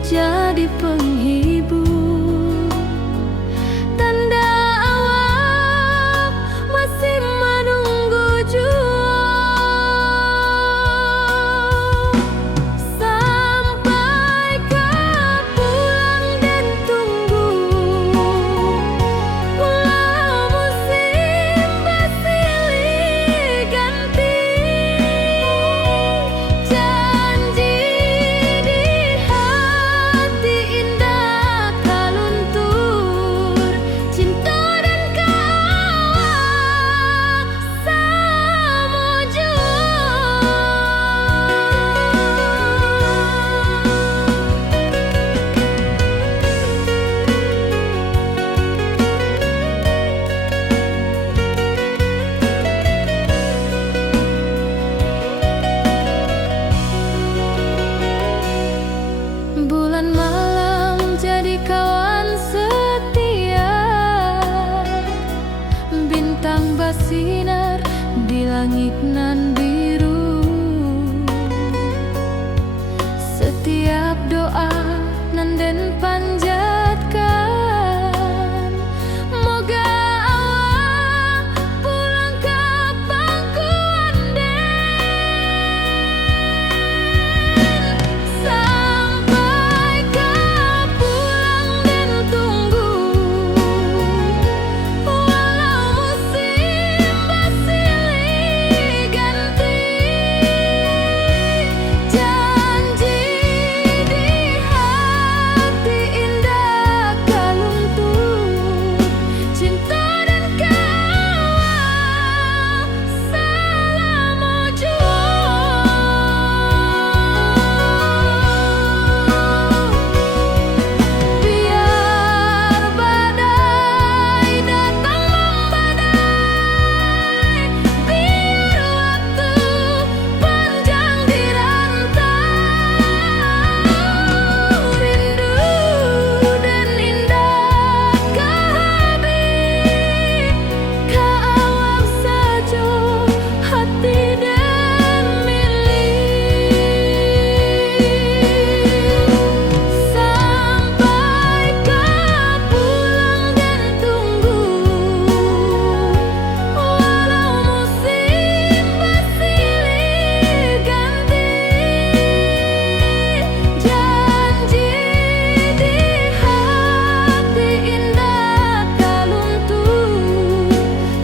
jadi penghibur. Tanda awal masih menunggu jua, sampai kau pulang dan tunggu. Walau musim bersilih ganti, janji di hati indah kaluntur. Cinta dan kawal sama jua. Bulan malam jadi kawan setia, bintang bersinar di langit nan biru. Setiap doa nan den panjatkan, moga awak pulang ke pangkuan den. Sampai kau pulang dan tunggu, walau musim bersilih ganti, janji di hati indah kaluntur. Cinta dan kawal selama jua. Biar badai datang membadai, biar waktu panjang dirantau, rindu dan indah kehabis, kawal saja hati dan milik. Sampai kau pulang dan tunggu, walau musim bersilih ganti, janji di hati indah kaluntur.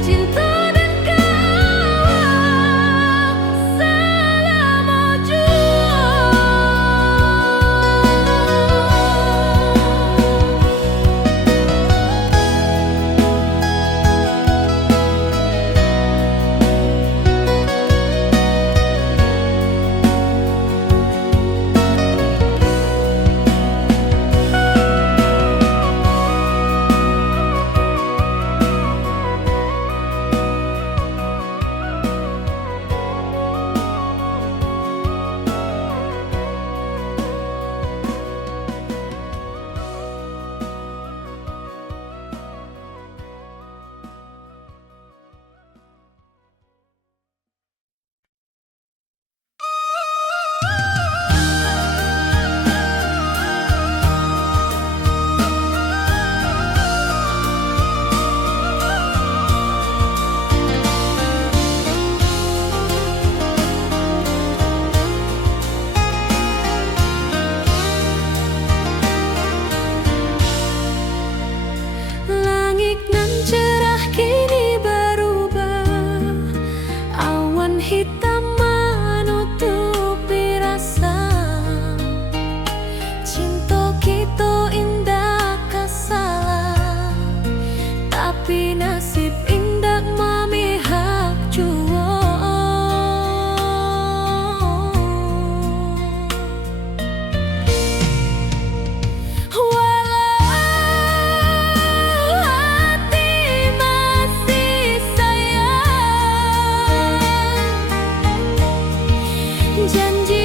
Cinta dan kawal selama jua. Langit nan cerah kini berubah, awan hitam menutupi rasa. Cinta kita indah kasalah, tapi nasib indah memihak jua. Walau hati masih sayang, janji